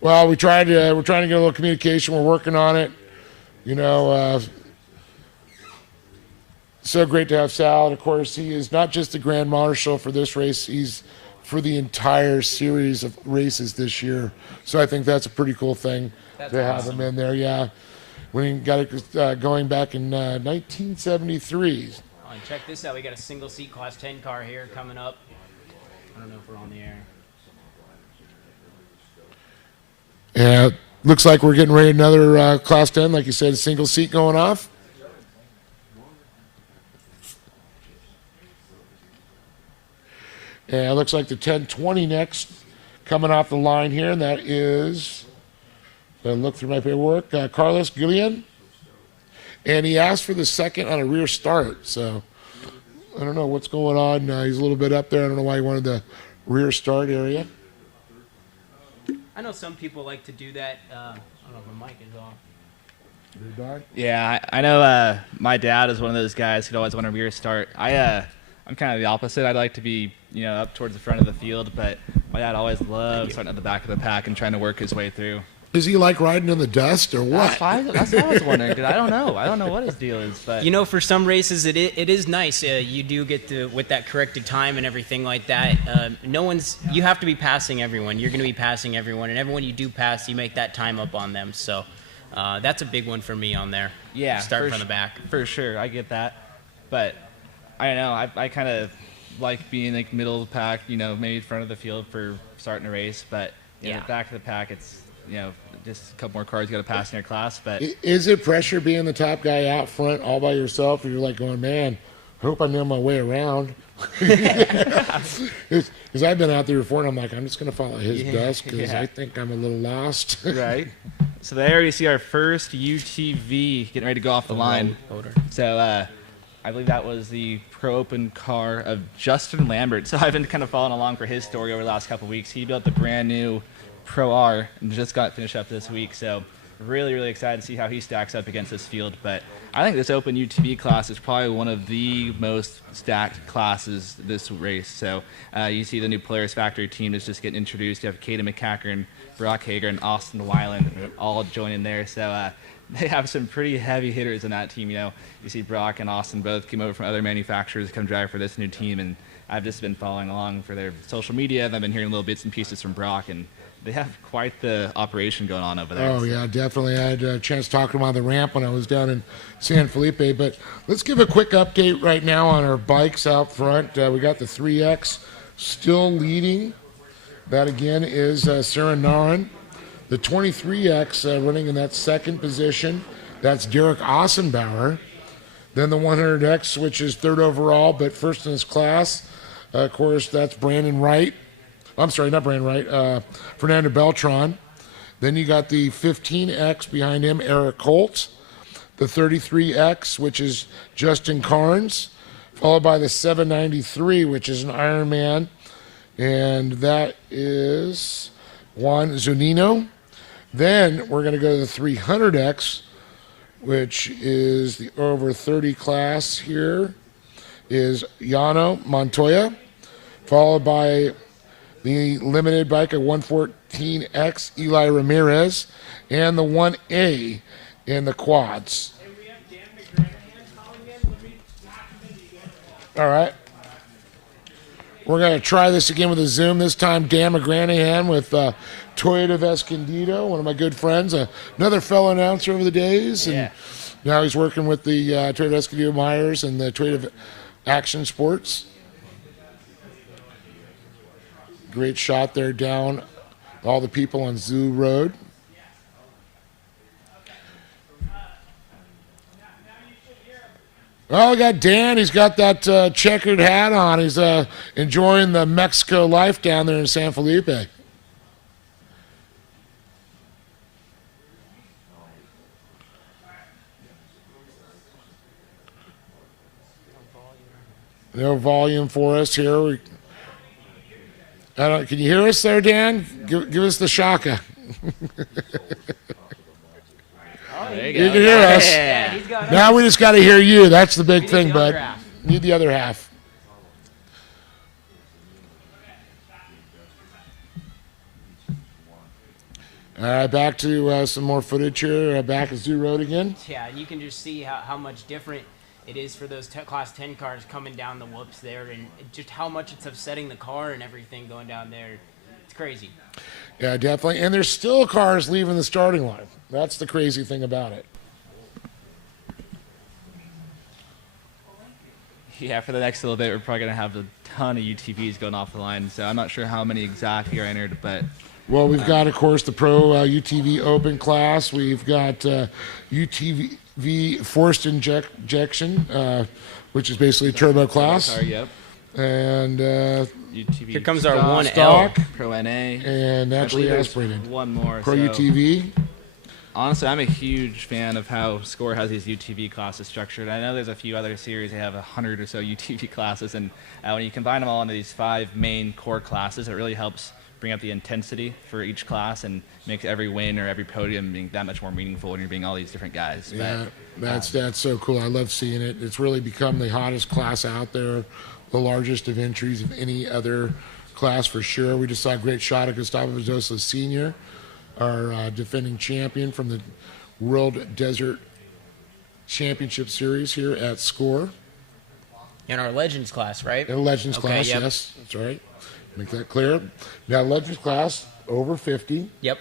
Well, we're trying to get a little communication. We're working on it. You know, so great to have Sal. And of course, he is not just the Grand Marshal for this race. He's for the entire series of races this year. So I think that's a pretty cool thing to have him in there. Yeah, we got it going back in 1973. And check this out. We got a single seat class 10 car here coming up. I don't know if we're on the air. Yeah, looks like we're getting ready another class 10, like you said, a single seat going off. And it looks like the 1020 next coming off the line here, and that is, look through my paperwork, Carlos Guillen. And he asked for the second on a rear start, so I don't know what's going on. He's a little bit up there. I don't know why he wanted the rear start area. I know some people like to do that. I don't know if my mic is off. Yeah, I know my dad is one of those guys who'd always want a rear start. I'm kind of the opposite. I'd like to be, up towards the front of the field, but my dad always loved starting at the back of the pack and trying to work his way through. Does he like riding in the dust or what? That's what I was wondering, 'cause I don't know. I don't know what his deal is. But For some races, it is nice. You do get to, with that corrected time and everything like that, you have to be passing everyone. You're going to be passing everyone, and everyone you do pass, you make that time up on them. So that's a big one for me on there. Yeah, start from the back. For sure, I get that. But I don't know. I kind of like being like middle of the pack, maybe front of the field for starting a race. But the back of the pack, it's just a couple more cars you got to pass in your class. But is it pressure being the top guy out front all by yourself? Or you're like going, man, I hope I know my way around. Because I've been out there before, and I'm like, I'm just going to follow his desk because I think I'm a little lost. Right. So there you see our first UTV getting ready to go off the line. So I believe that was the Pro Open car of Justin Lambert. So I've been kind of following along for his story over the last couple of weeks. He built the brand new Pro R and just got finished up this week. So really, really excited to see how he stacks up against this field. But I think this Open UTV class is probably one of the most stacked classes this race. So you see the new Polaris Factory team is just getting introduced. You have Caden McCackern, Brock Hager, and Austin Weiland all joining there. So they have some pretty heavy hitters in that team. You see Brock and Austin both came over from other manufacturers to come drive for this new team. And I've just been following along for their social media. And I've been hearing little bits and pieces from Brock. And they have quite the operation going on over there. Oh, yeah, definitely. I had a chance to talk to him on the ramp when I was down in San Felipe. But let's give a quick update right now on our bikes out front. We got the 3X still leading. That, again, is Sarah Naran. The 23X running in that second position. That's Derek Ossenbauer. Then the 100X, which is third overall, but first in his class. Of course, that's Brandon Wright. I'm sorry, not Brandon Wright. Fernando Beltran. Then you got the 15X behind him, Eric Colt. The 33X, which is Justin Carnes. Followed by the 793, which is an Ironman. And that is Juan Zunino. Then we're going to go to the 300X, which is the over 30 class here, is Yano Montoya. Followed by the limited bike of 114X, Eli Ramirez. And the 1A in the quads. All right. We're going to try this again with a Zoom. This time, Dan McGranahan with Toyota of Escondido, one of my good friends, another fellow announcer over the days. And now he's working with the Toyota of Escondido Myers and the Toyota of Action Sports. Great shot there down all the people on Zoo Road. Oh, we got Dan. He's got that checkered hat on. He's enjoying the Mexico life down there in San Felipe. No volume for us here. Can you hear us there, Dan? Give us the shaka. There you can hear us. Yeah, now we just got to hear you. That's the big thing, bud. Need the other half. All right, back to some more footage here. Back at Zoo Road again. Yeah, you can just see how much different it is for those Class 10 cars coming down the whoops there, and just how much it's upsetting the car and everything going down there. It's crazy. Yeah, definitely. And there's still cars leaving the starting line. That's the crazy thing about it. Yeah, for the next little bit, we're probably going to have a ton of UTVs going off the line. So I'm not sure how many exactly are entered, but... Well, we've got, of course, the Pro UTV Open class. We've got UTV Forced Injection, which is basically a turbo class. Yep. And UTV here comes our stock, 1L. Pro NA. And naturally aspirated. One more. Pro so UTV. Honestly, I'm a huge fan of how SCORE has these UTV classes structured. I know there's a few other series that have 100 or so UTV classes, and when you combine them all into these 5 main core classes, it really helps bring up the intensity for each class and makes every win or every podium being that much more meaningful when you're being all these different guys. Yeah, that's so cool. I love seeing it. It's really become the hottest class out there, the largest of entries of any other class for sure. We just saw a great shot of Gustavo Vidosa Sr., our defending champion from the World Desert Championship Series here at SCORE. In our Legends class, right? In a Legends class, yep. Yes. That's right. Make that clear. Now, Legends class, over 50. Yep.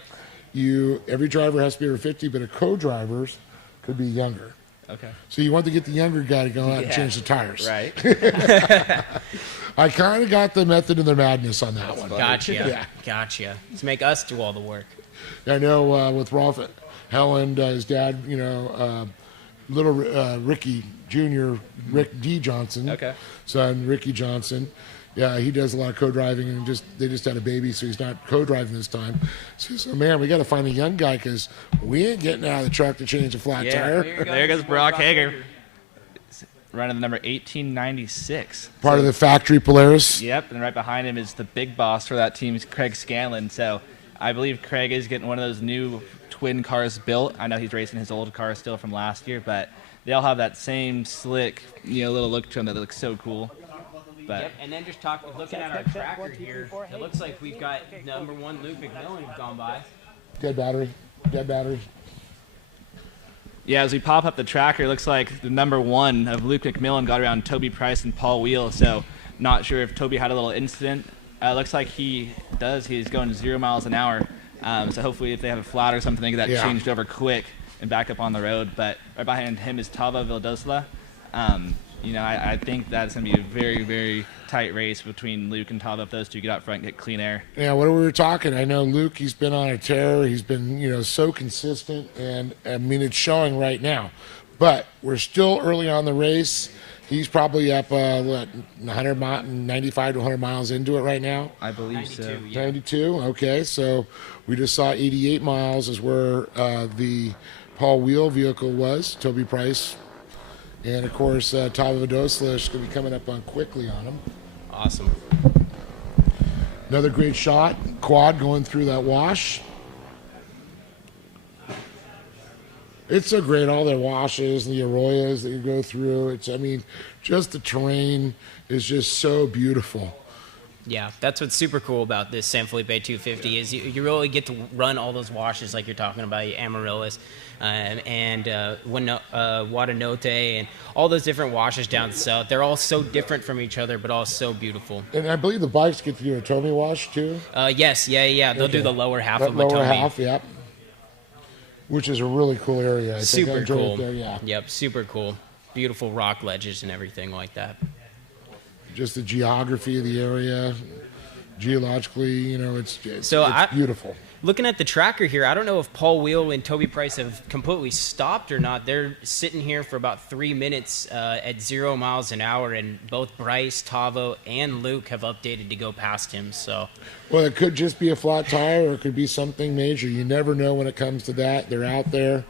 Every driver has to be over 50, but a co-drivers could be younger. Okay. So you want to get the younger guy to go out and change the tires. Right. I kind of got the method of their madness on that one. Gotcha. Yeah. Gotcha. To make us do all the work. I know with Rolf Helland, his dad, little Ricky Jr., Rick D. Johnson, son Ricky Johnson. Yeah, he does a lot of co-driving, and they just had a baby, so he's not co-driving this time. So man, we got to find a young guy because we ain't getting out of the truck to change a flat tire. There goes Brock Hager. Running the number 1896. Part of the factory Polaris. Yep, and right behind him is the big boss for that team, Craig Scanlon. So I believe Craig is getting one of those new twin cars built. I know he's racing his old car still from last year, but they all have that same slick, little look to them that looks so cool. But and then just looking at our tracker here, it looks like we've got number 1 Luke McMillan gone by. Dead battery. Yeah, as we pop up the tracker, it looks like the number 1 of Luke McMillan got around Toby Price and Paul Wheel. So not sure if Toby had a little incident. Looks like he does. He's going 0 miles an hour. So hopefully if they have a flat or something, they get that changed over quick and back up on the road. But right behind him is Tava Vildosla. I think that's going to be a very, very tight race between Luke and Tava if those two get out front and get clean air. Yeah, what we were talking, I know Luke, he's been on a tear. He's been, so consistent, and, I mean, it's showing right now. But we're still early on the race. He's probably up, 95 to 100 miles into it right now? I believe so. 92, okay. So we just saw 88 miles is where the Paul Wheel vehicle was, Toby Price. And, of course, Tava Vidosla is going to be coming up on quickly on him. Awesome. Another great shot. Quad going through that wash. It's so great, all the washes and the arroyos that you go through. Just the terrain is just so beautiful. Yeah, that's what's super cool about this San Felipe 250 is you really get to run all those washes like you're talking about, Amaryllis and Guadanote and all those different washes down south. They're all so different from each other, but all so beautiful. And I believe the bikes get to do a Tomy wash too? Yes, yeah. They'll do the lower half that of the Tomy. Lower half, yep. Which is a really cool area. Super cool. There, yeah. Yep, super cool. Beautiful rock ledges and everything like that. Just the geography of the area, geologically, it's beautiful. Looking at the tracker here, I don't know if Paul Wheel and Toby Price have completely stopped or not. They're sitting here for about 3 minutes at 0 miles an hour, and both Bryce, Tavo, and Luke have updated to go past him. So, well, it could just be a flat tire, or it could be something major. You never know when it comes to that. They're out there.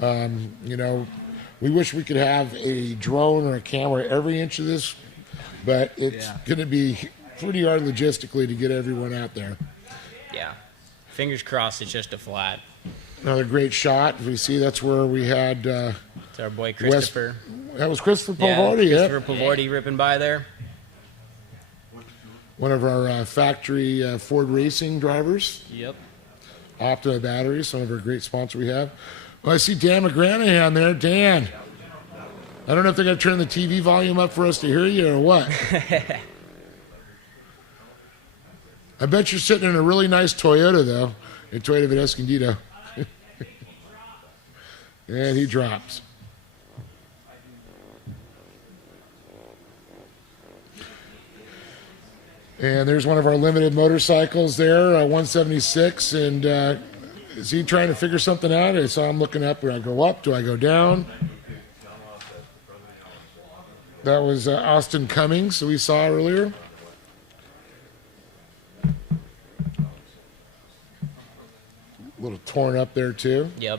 We wish we could have a drone or a camera every inch of this, but it's going to be pretty hard logistically to get everyone out there. Yeah. Fingers crossed it's just a flat. Another great shot. We see that's where we had... it's our boy Christopher. That was Christopher Pavardi, Christopher Pavardi ripping by there. One of our factory Ford Racing drivers. Yep. Optima Batteries, some of our great sponsors we have. Well, I see Dan McGranahan there. Dan, I don't know if they're going to turn the TV volume up for us to hear you or what. I bet you're sitting in a really nice Toyota, though, a Toyota Escondido. And he drops. And there's one of our limited motorcycles there, 176. And is he trying to figure something out? I saw him looking up. Do I go up? Do I go down? That was Austin Cummings that we saw earlier. A little torn up there, too. Yep.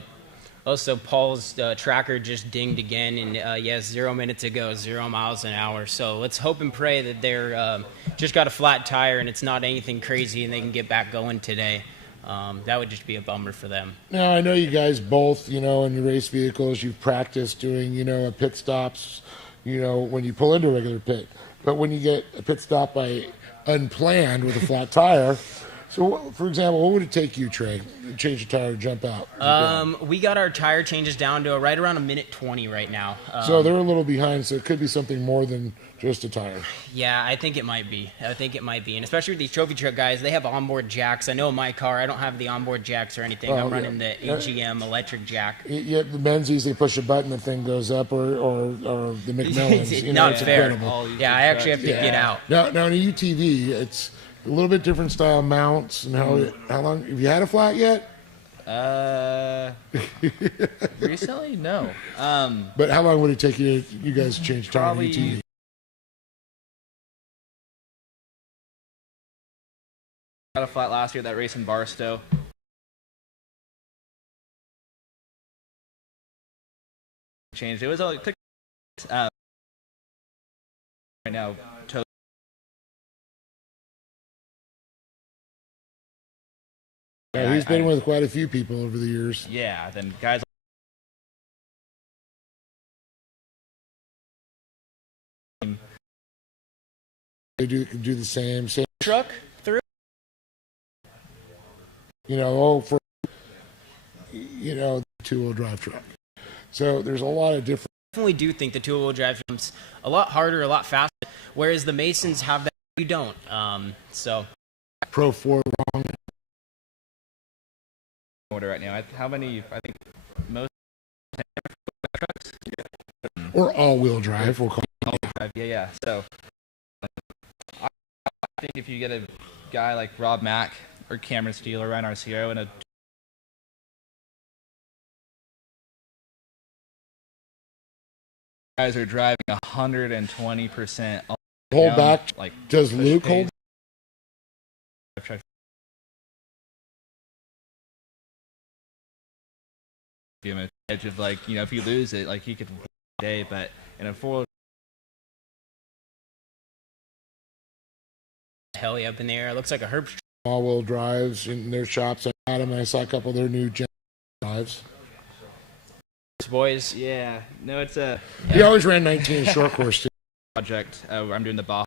Also, Paul's tracker just dinged again, and 0 minutes ago, 0 miles an hour. So let's hope and pray that they're just got a flat tire and it's not anything crazy and they can get back going today. That would just be a bummer for them. Now, I know you guys both, in your race vehicles, you've practiced doing, pit stops, when you pull into a regular pit. But when you get a pit stop by unplanned with a flat tire, So, for example, what would it take you, Trey, to change a tire to jump out? We got our tire changes down to right around a minute 20 right now. So they're a little behind, so it could be something more than just a tire. Yeah, I think it might be. And especially with these trophy truck guys, they have onboard jacks. I know in my car, I don't have the onboard jacks or anything. I'm running the AGM electric jack. Yeah, the Menzies, they push a button, the thing goes up, or the McMillans. It's you know, not it's fair. incredible. Yeah, I actually have to get out. Now in a UTV, it's a little bit different style mounts and how long. Have you had a flat yet? Recently, no. But how long would it take you guys to change tire on Probably- UTV? Got a flat last year at that race in Barstow. Changed. It was only took right now. Yeah, he's been with quite a few people over the years. Yeah, then guys. They do the same. Truck through. You know, the two-wheel drive truck. So there's a lot of different. Definitely do think the two-wheel drive jumps a lot harder, a lot faster, whereas the Masons have that. You don't. So. Pro 4 wrong. Order right now. How many? I think most trucks. Or all-wheel drive, we'll call it. Yeah. So I think if you get a guy like Rob Mack or Cameron Steele or Ryan Arciero and a guys are driving 120%. Hold back. Like, does Luke hold? Give him an edge of if you lose it, he could day, but in a four. Heli up in the air. It looks like a herb. All-wheel drives in their shops. I had them, and I saw a couple of their new drives. Boys. Yeah. No, it's a. He always ran 19 short course too. Project. I'm doing the Baja.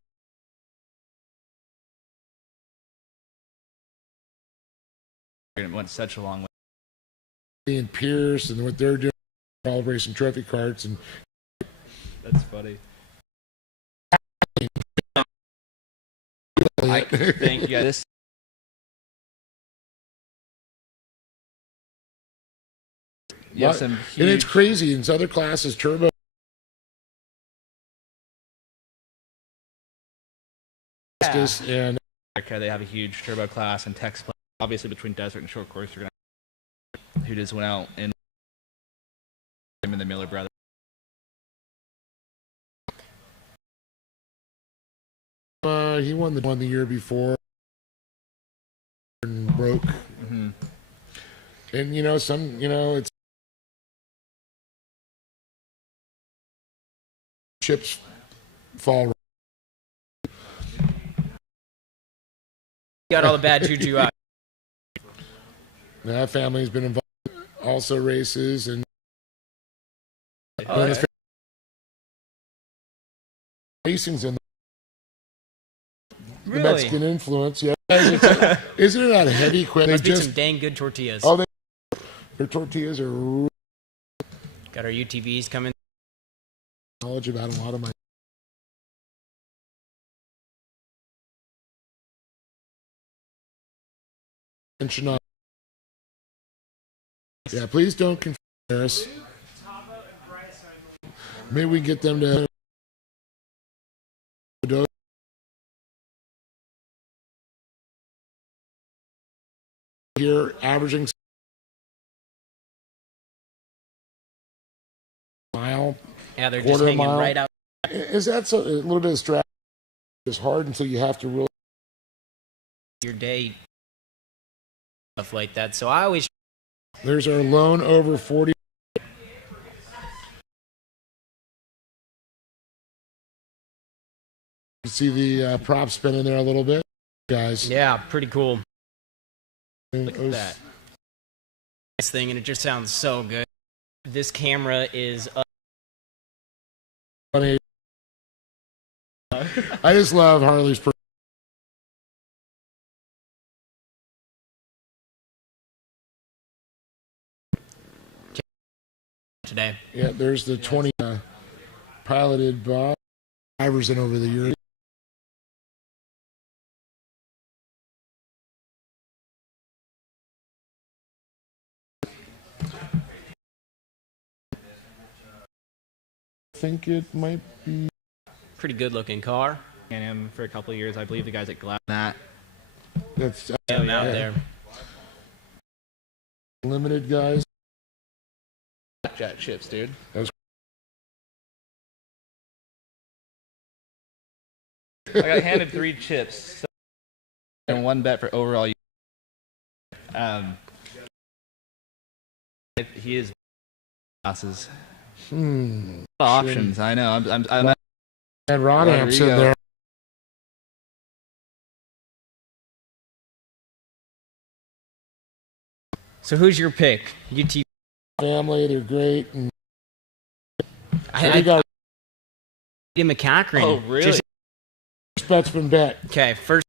It went such a long way. And Pierce and what they're doing, all racing trophy carts, and that's funny. Thank you guys. Yes, and it's crazy. In other classes, turbo. Yeah. And they have a huge turbo class and Tex play. Obviously, between desert and short course, you're gonna who just went out and him and the Miller brothers. He won the one the year before and broke. Mm-hmm. And it's chips fall. Got all the bad juju out. That family's been involved in also races and racing's in the Mexican influence. Yeah, isn't it that heavy equipment? Must be some dang good tortillas. Oh, their tortillas are. Got our UTVs coming. Knowledge about a lot of my. Yeah, please don't confuse us. Maybe we get them to here averaging mile. Yeah, they're just hanging mile. right out. Is that a little bit of strategy? It's hard until you have to really your day stuff like that. So I always. There's our loan over 40. You see the prop spinning there a little bit, guys. Yeah, pretty cool. Look at was, that. Nice thing, and it just sounds so good. This camera is. Funny. I just love Harley's. today. Yeah, there's the 20 piloted by drivers in over the years. I think it might be. Pretty good looking car. And him for a couple of years. I believe the guys at Glass. That. That's Him out there. limited, guys. Jet chips, dude. That was I got handed 3 chips and 1 bet for overall. He is classes. Options. I know. I'm and Ron Amp's in there. So who's your pick? UT Family, they're great. And I got McCackrin. Oh, really? first bet's been bet. Okay, first.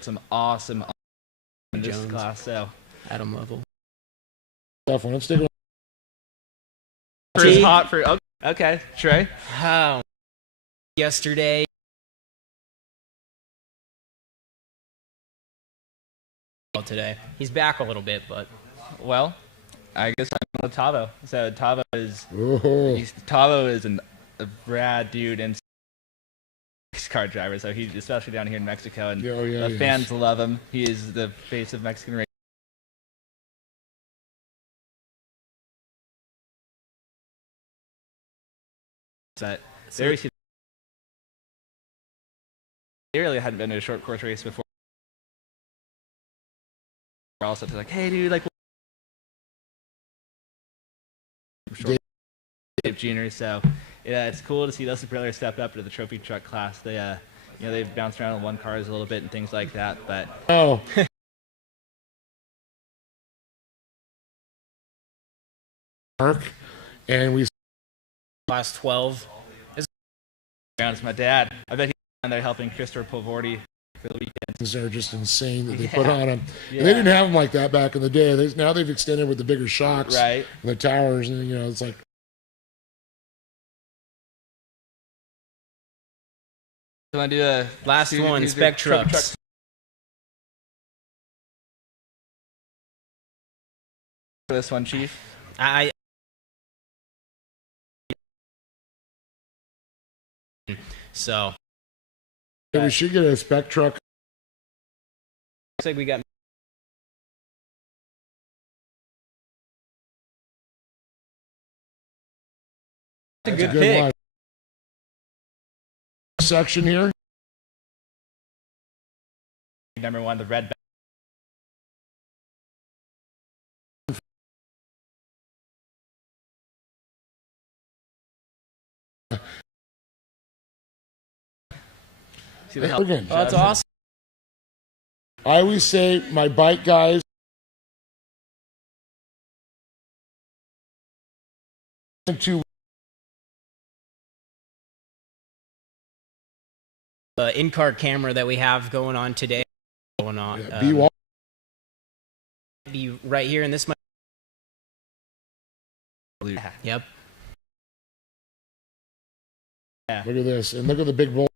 some awesome in this Jones. class. So Adam level. Tough one. Let's take first hot for okay, Trey. How? Yesterday. Today. He's back a little bit, but Well, I guess I'm with Tavo. So Tavo is a rad dude and car driver. So he's especially down here in Mexico, and the fans love him. He is the face of Mexican racing. That they really hadn't been to a short course race before. Also, they're like, hey, dude, like, short junior. So, yeah, it's cool to see those brothers step up to the trophy truck class. They, they've bounced around in one cars a little bit and things like that. But Mark, and we last 12. it's my dad. I bet he's down there helping Christopher Pavoርቲ for the weekend. are just insane that they put on them. And they didn't have them like that back in the day. Now they've extended with the bigger shocks, right? And the towers, and it's like. So I do a last one, spec trucks. For this one, Chief. So we should get a spec truck. Looks like we got. That's a good pick. One. Section here. Number 1, the red. Again, oh, that's awesome. I always say my bike guys. The in-car camera that we have going on today. Going on. Be right here in this. Yep. Yeah. Look at this, and look at the big bowl.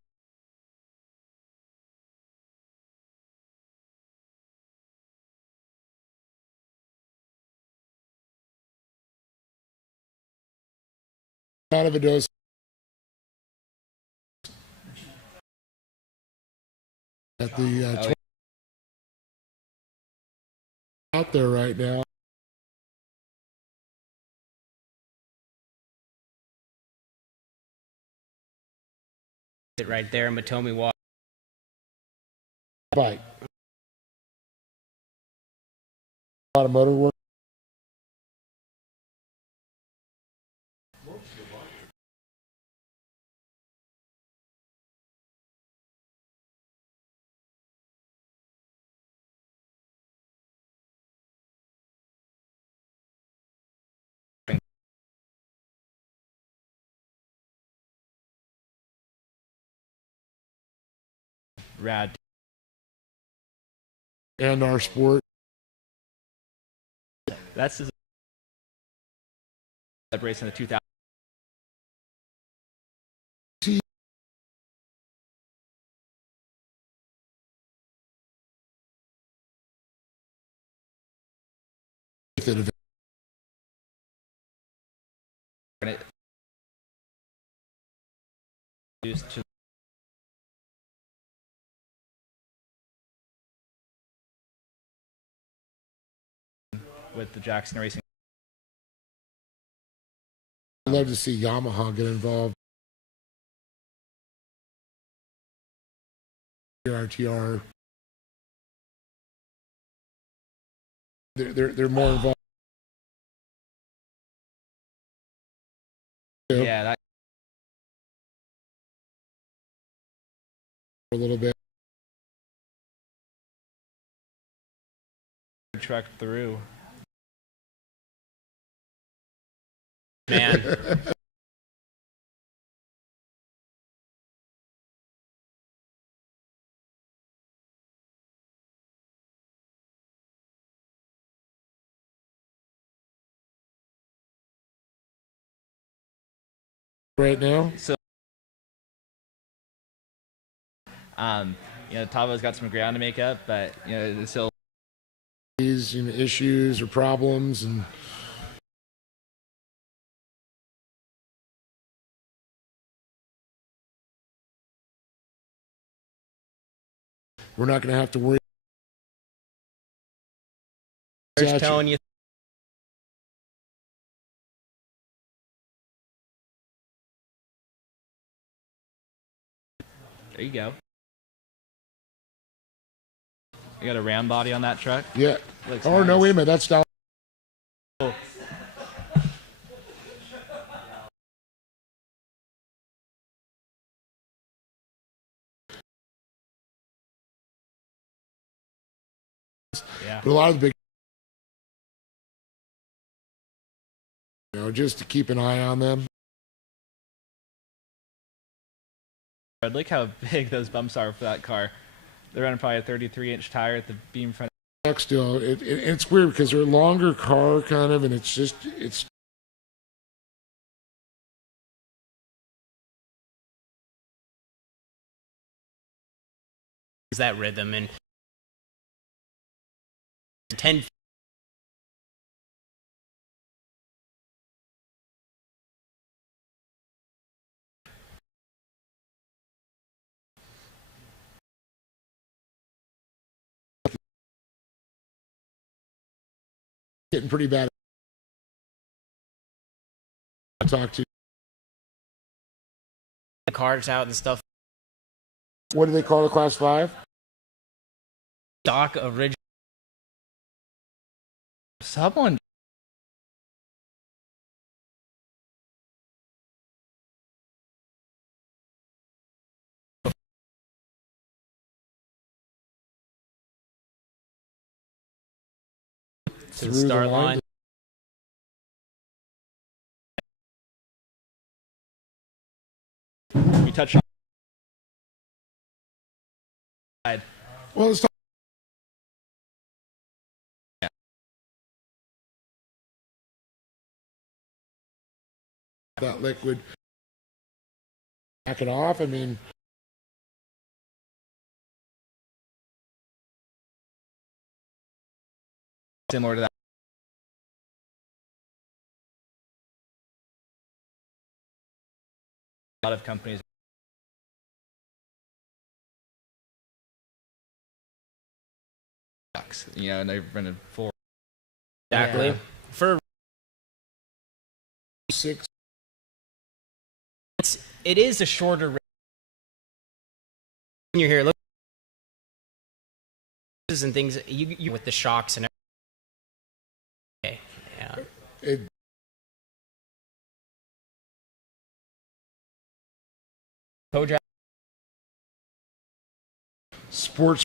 Out of a dose. At the out there right now. It right there, Matomi Water. Bike. A lot of motor work. Rad. and our sport. That's his celebration of 2000. With the Jackson Racing. I'd love to see Yamaha get involved. RTR. They're more involved. Yeah, that A little bit. truck through. Man. Right now. So, Tavo's got some ground to make up, but it's still These issues or problems, and we're not going to have to worry. Just telling you. there you go. You got a ram body on that truck. Yeah. Looks Oh, no, nice. wait a minute. That's down. Oh. Yeah. But a lot of the big, just to keep an eye on them. Look how big those bumps are for that car. They're running probably a 33-inch tire at the beam front. Still, it's weird because they're a longer car kind of, and it's that rhythm and 10. getting pretty bad. I talked to. Cars out and stuff. What do they call the Class 5? Stock original. Someone. To the start line. We touched on. Well, let's talk. Yeah. That liquid. Back it off. I mean, Similar to that. A lot of companies. And they've rented 4. Exactly. Yeah. For 6. it is a shorter race. When you're here, look and things you with the shocks and everything. Okay. Yeah. Co-drive. Sports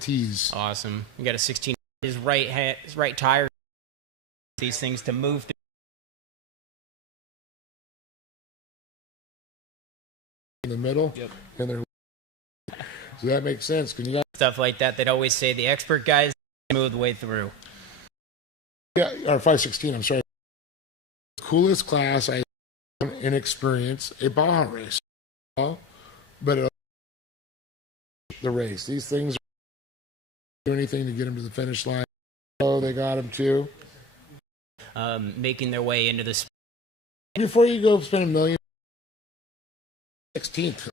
tees. Awesome. You got a 16. His right tire. These things to move. In the middle. Yep. And they're So that makes sense. Can you guys? Stuff like that. They'd always say the expert guys smooth way through. Yeah, or 516. I'm sorry. Coolest class I in experience a Baja race, but the race. These things do anything to get them to the finish line. Oh, they got them too. Making their way into the. Before you go spend $1 million, 16th.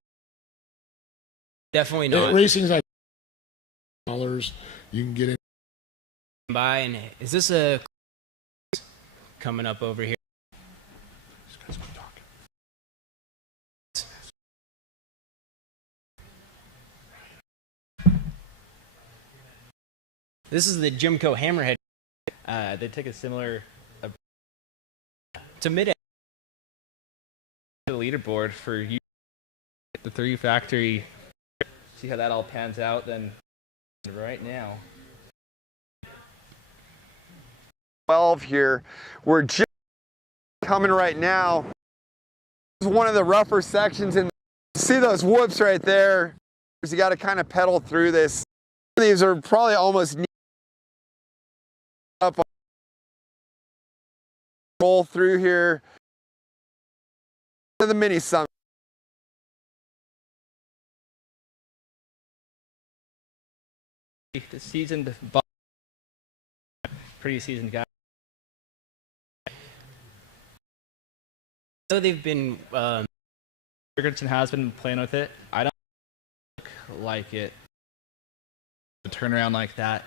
Definitely not. Racing's like dollars. You can get in. By and is this a coming up over here? This is the Jimco Hammerhead. They take a similar to mid. the leaderboard for you, the 3 factory. See how that all pans out then right now. 12 here. We're just coming right now. This is one of the rougher sections, and see those whoops right there. You got to kind of pedal through this. These are probably almost up. Roll through here. The mini summit. The seasoned, pretty seasoned guy. So they've been. Ferguson has been playing with it. I don't like it. A turnaround like that.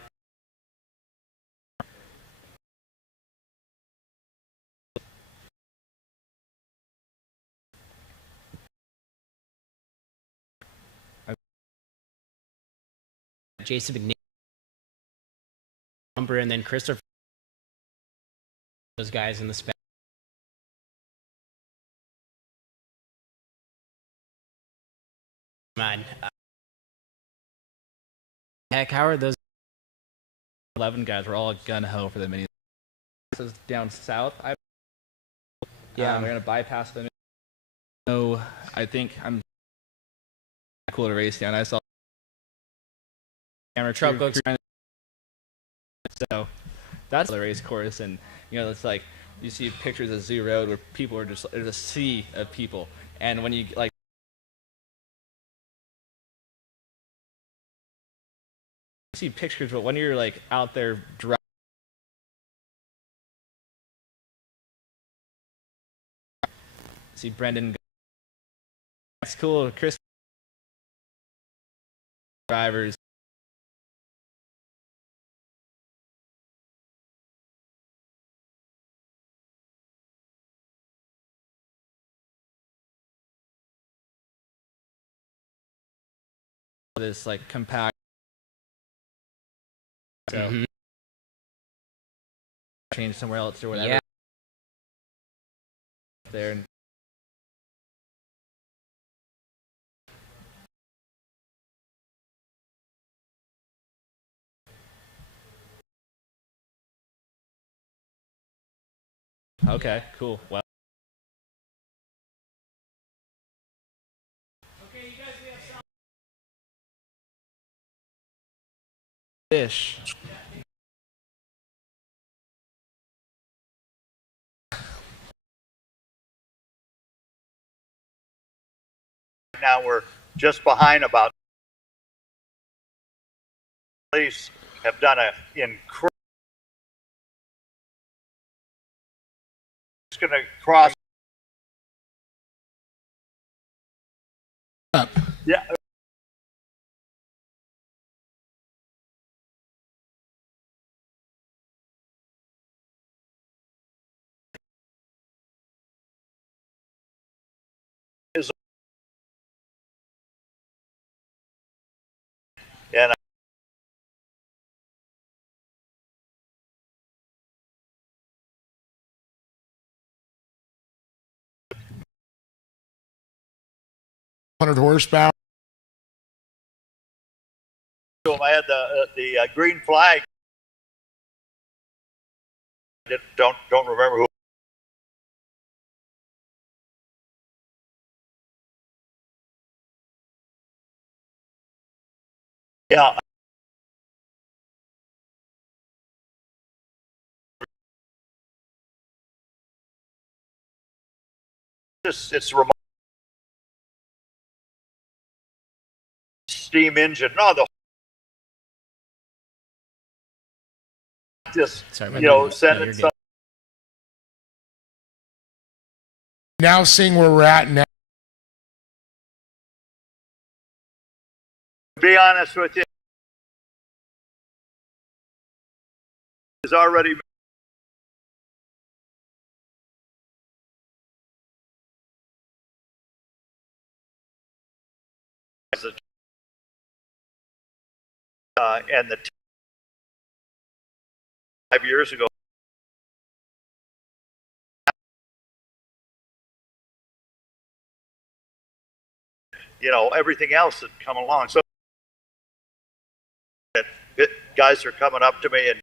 Jason McNeil, and then Christopher. Those guys in the spec. Man, heck, how are those 11 guys were all gun ho for the mini. This is down south. Yeah, we're gonna bypass them. No, I think I'm cool to race down. I saw camera truck looks. So that's the race course, and it's like you see pictures of Zoo Road where people are just there's a sea of people, and when you like. See pictures, but when you're like out there driving, see Brendan. That's cool. Chris drivers. This like compact. So change somewhere else or whatever. Yeah. There. And okay, cool. Well. Okay, you guys, we have some fish. Now we're just behind about. Police have done an incredible. It's going to cross. Up. Yeah. And 100 horsepower. I had the green flag. Don't remember who. Yeah. It's remote steam engine. No, the just Sorry, send you're it. good. Now seeing where we're at now. Be honest with you, is already. And the 5 years ago, everything else had come along. So guys are coming up to me and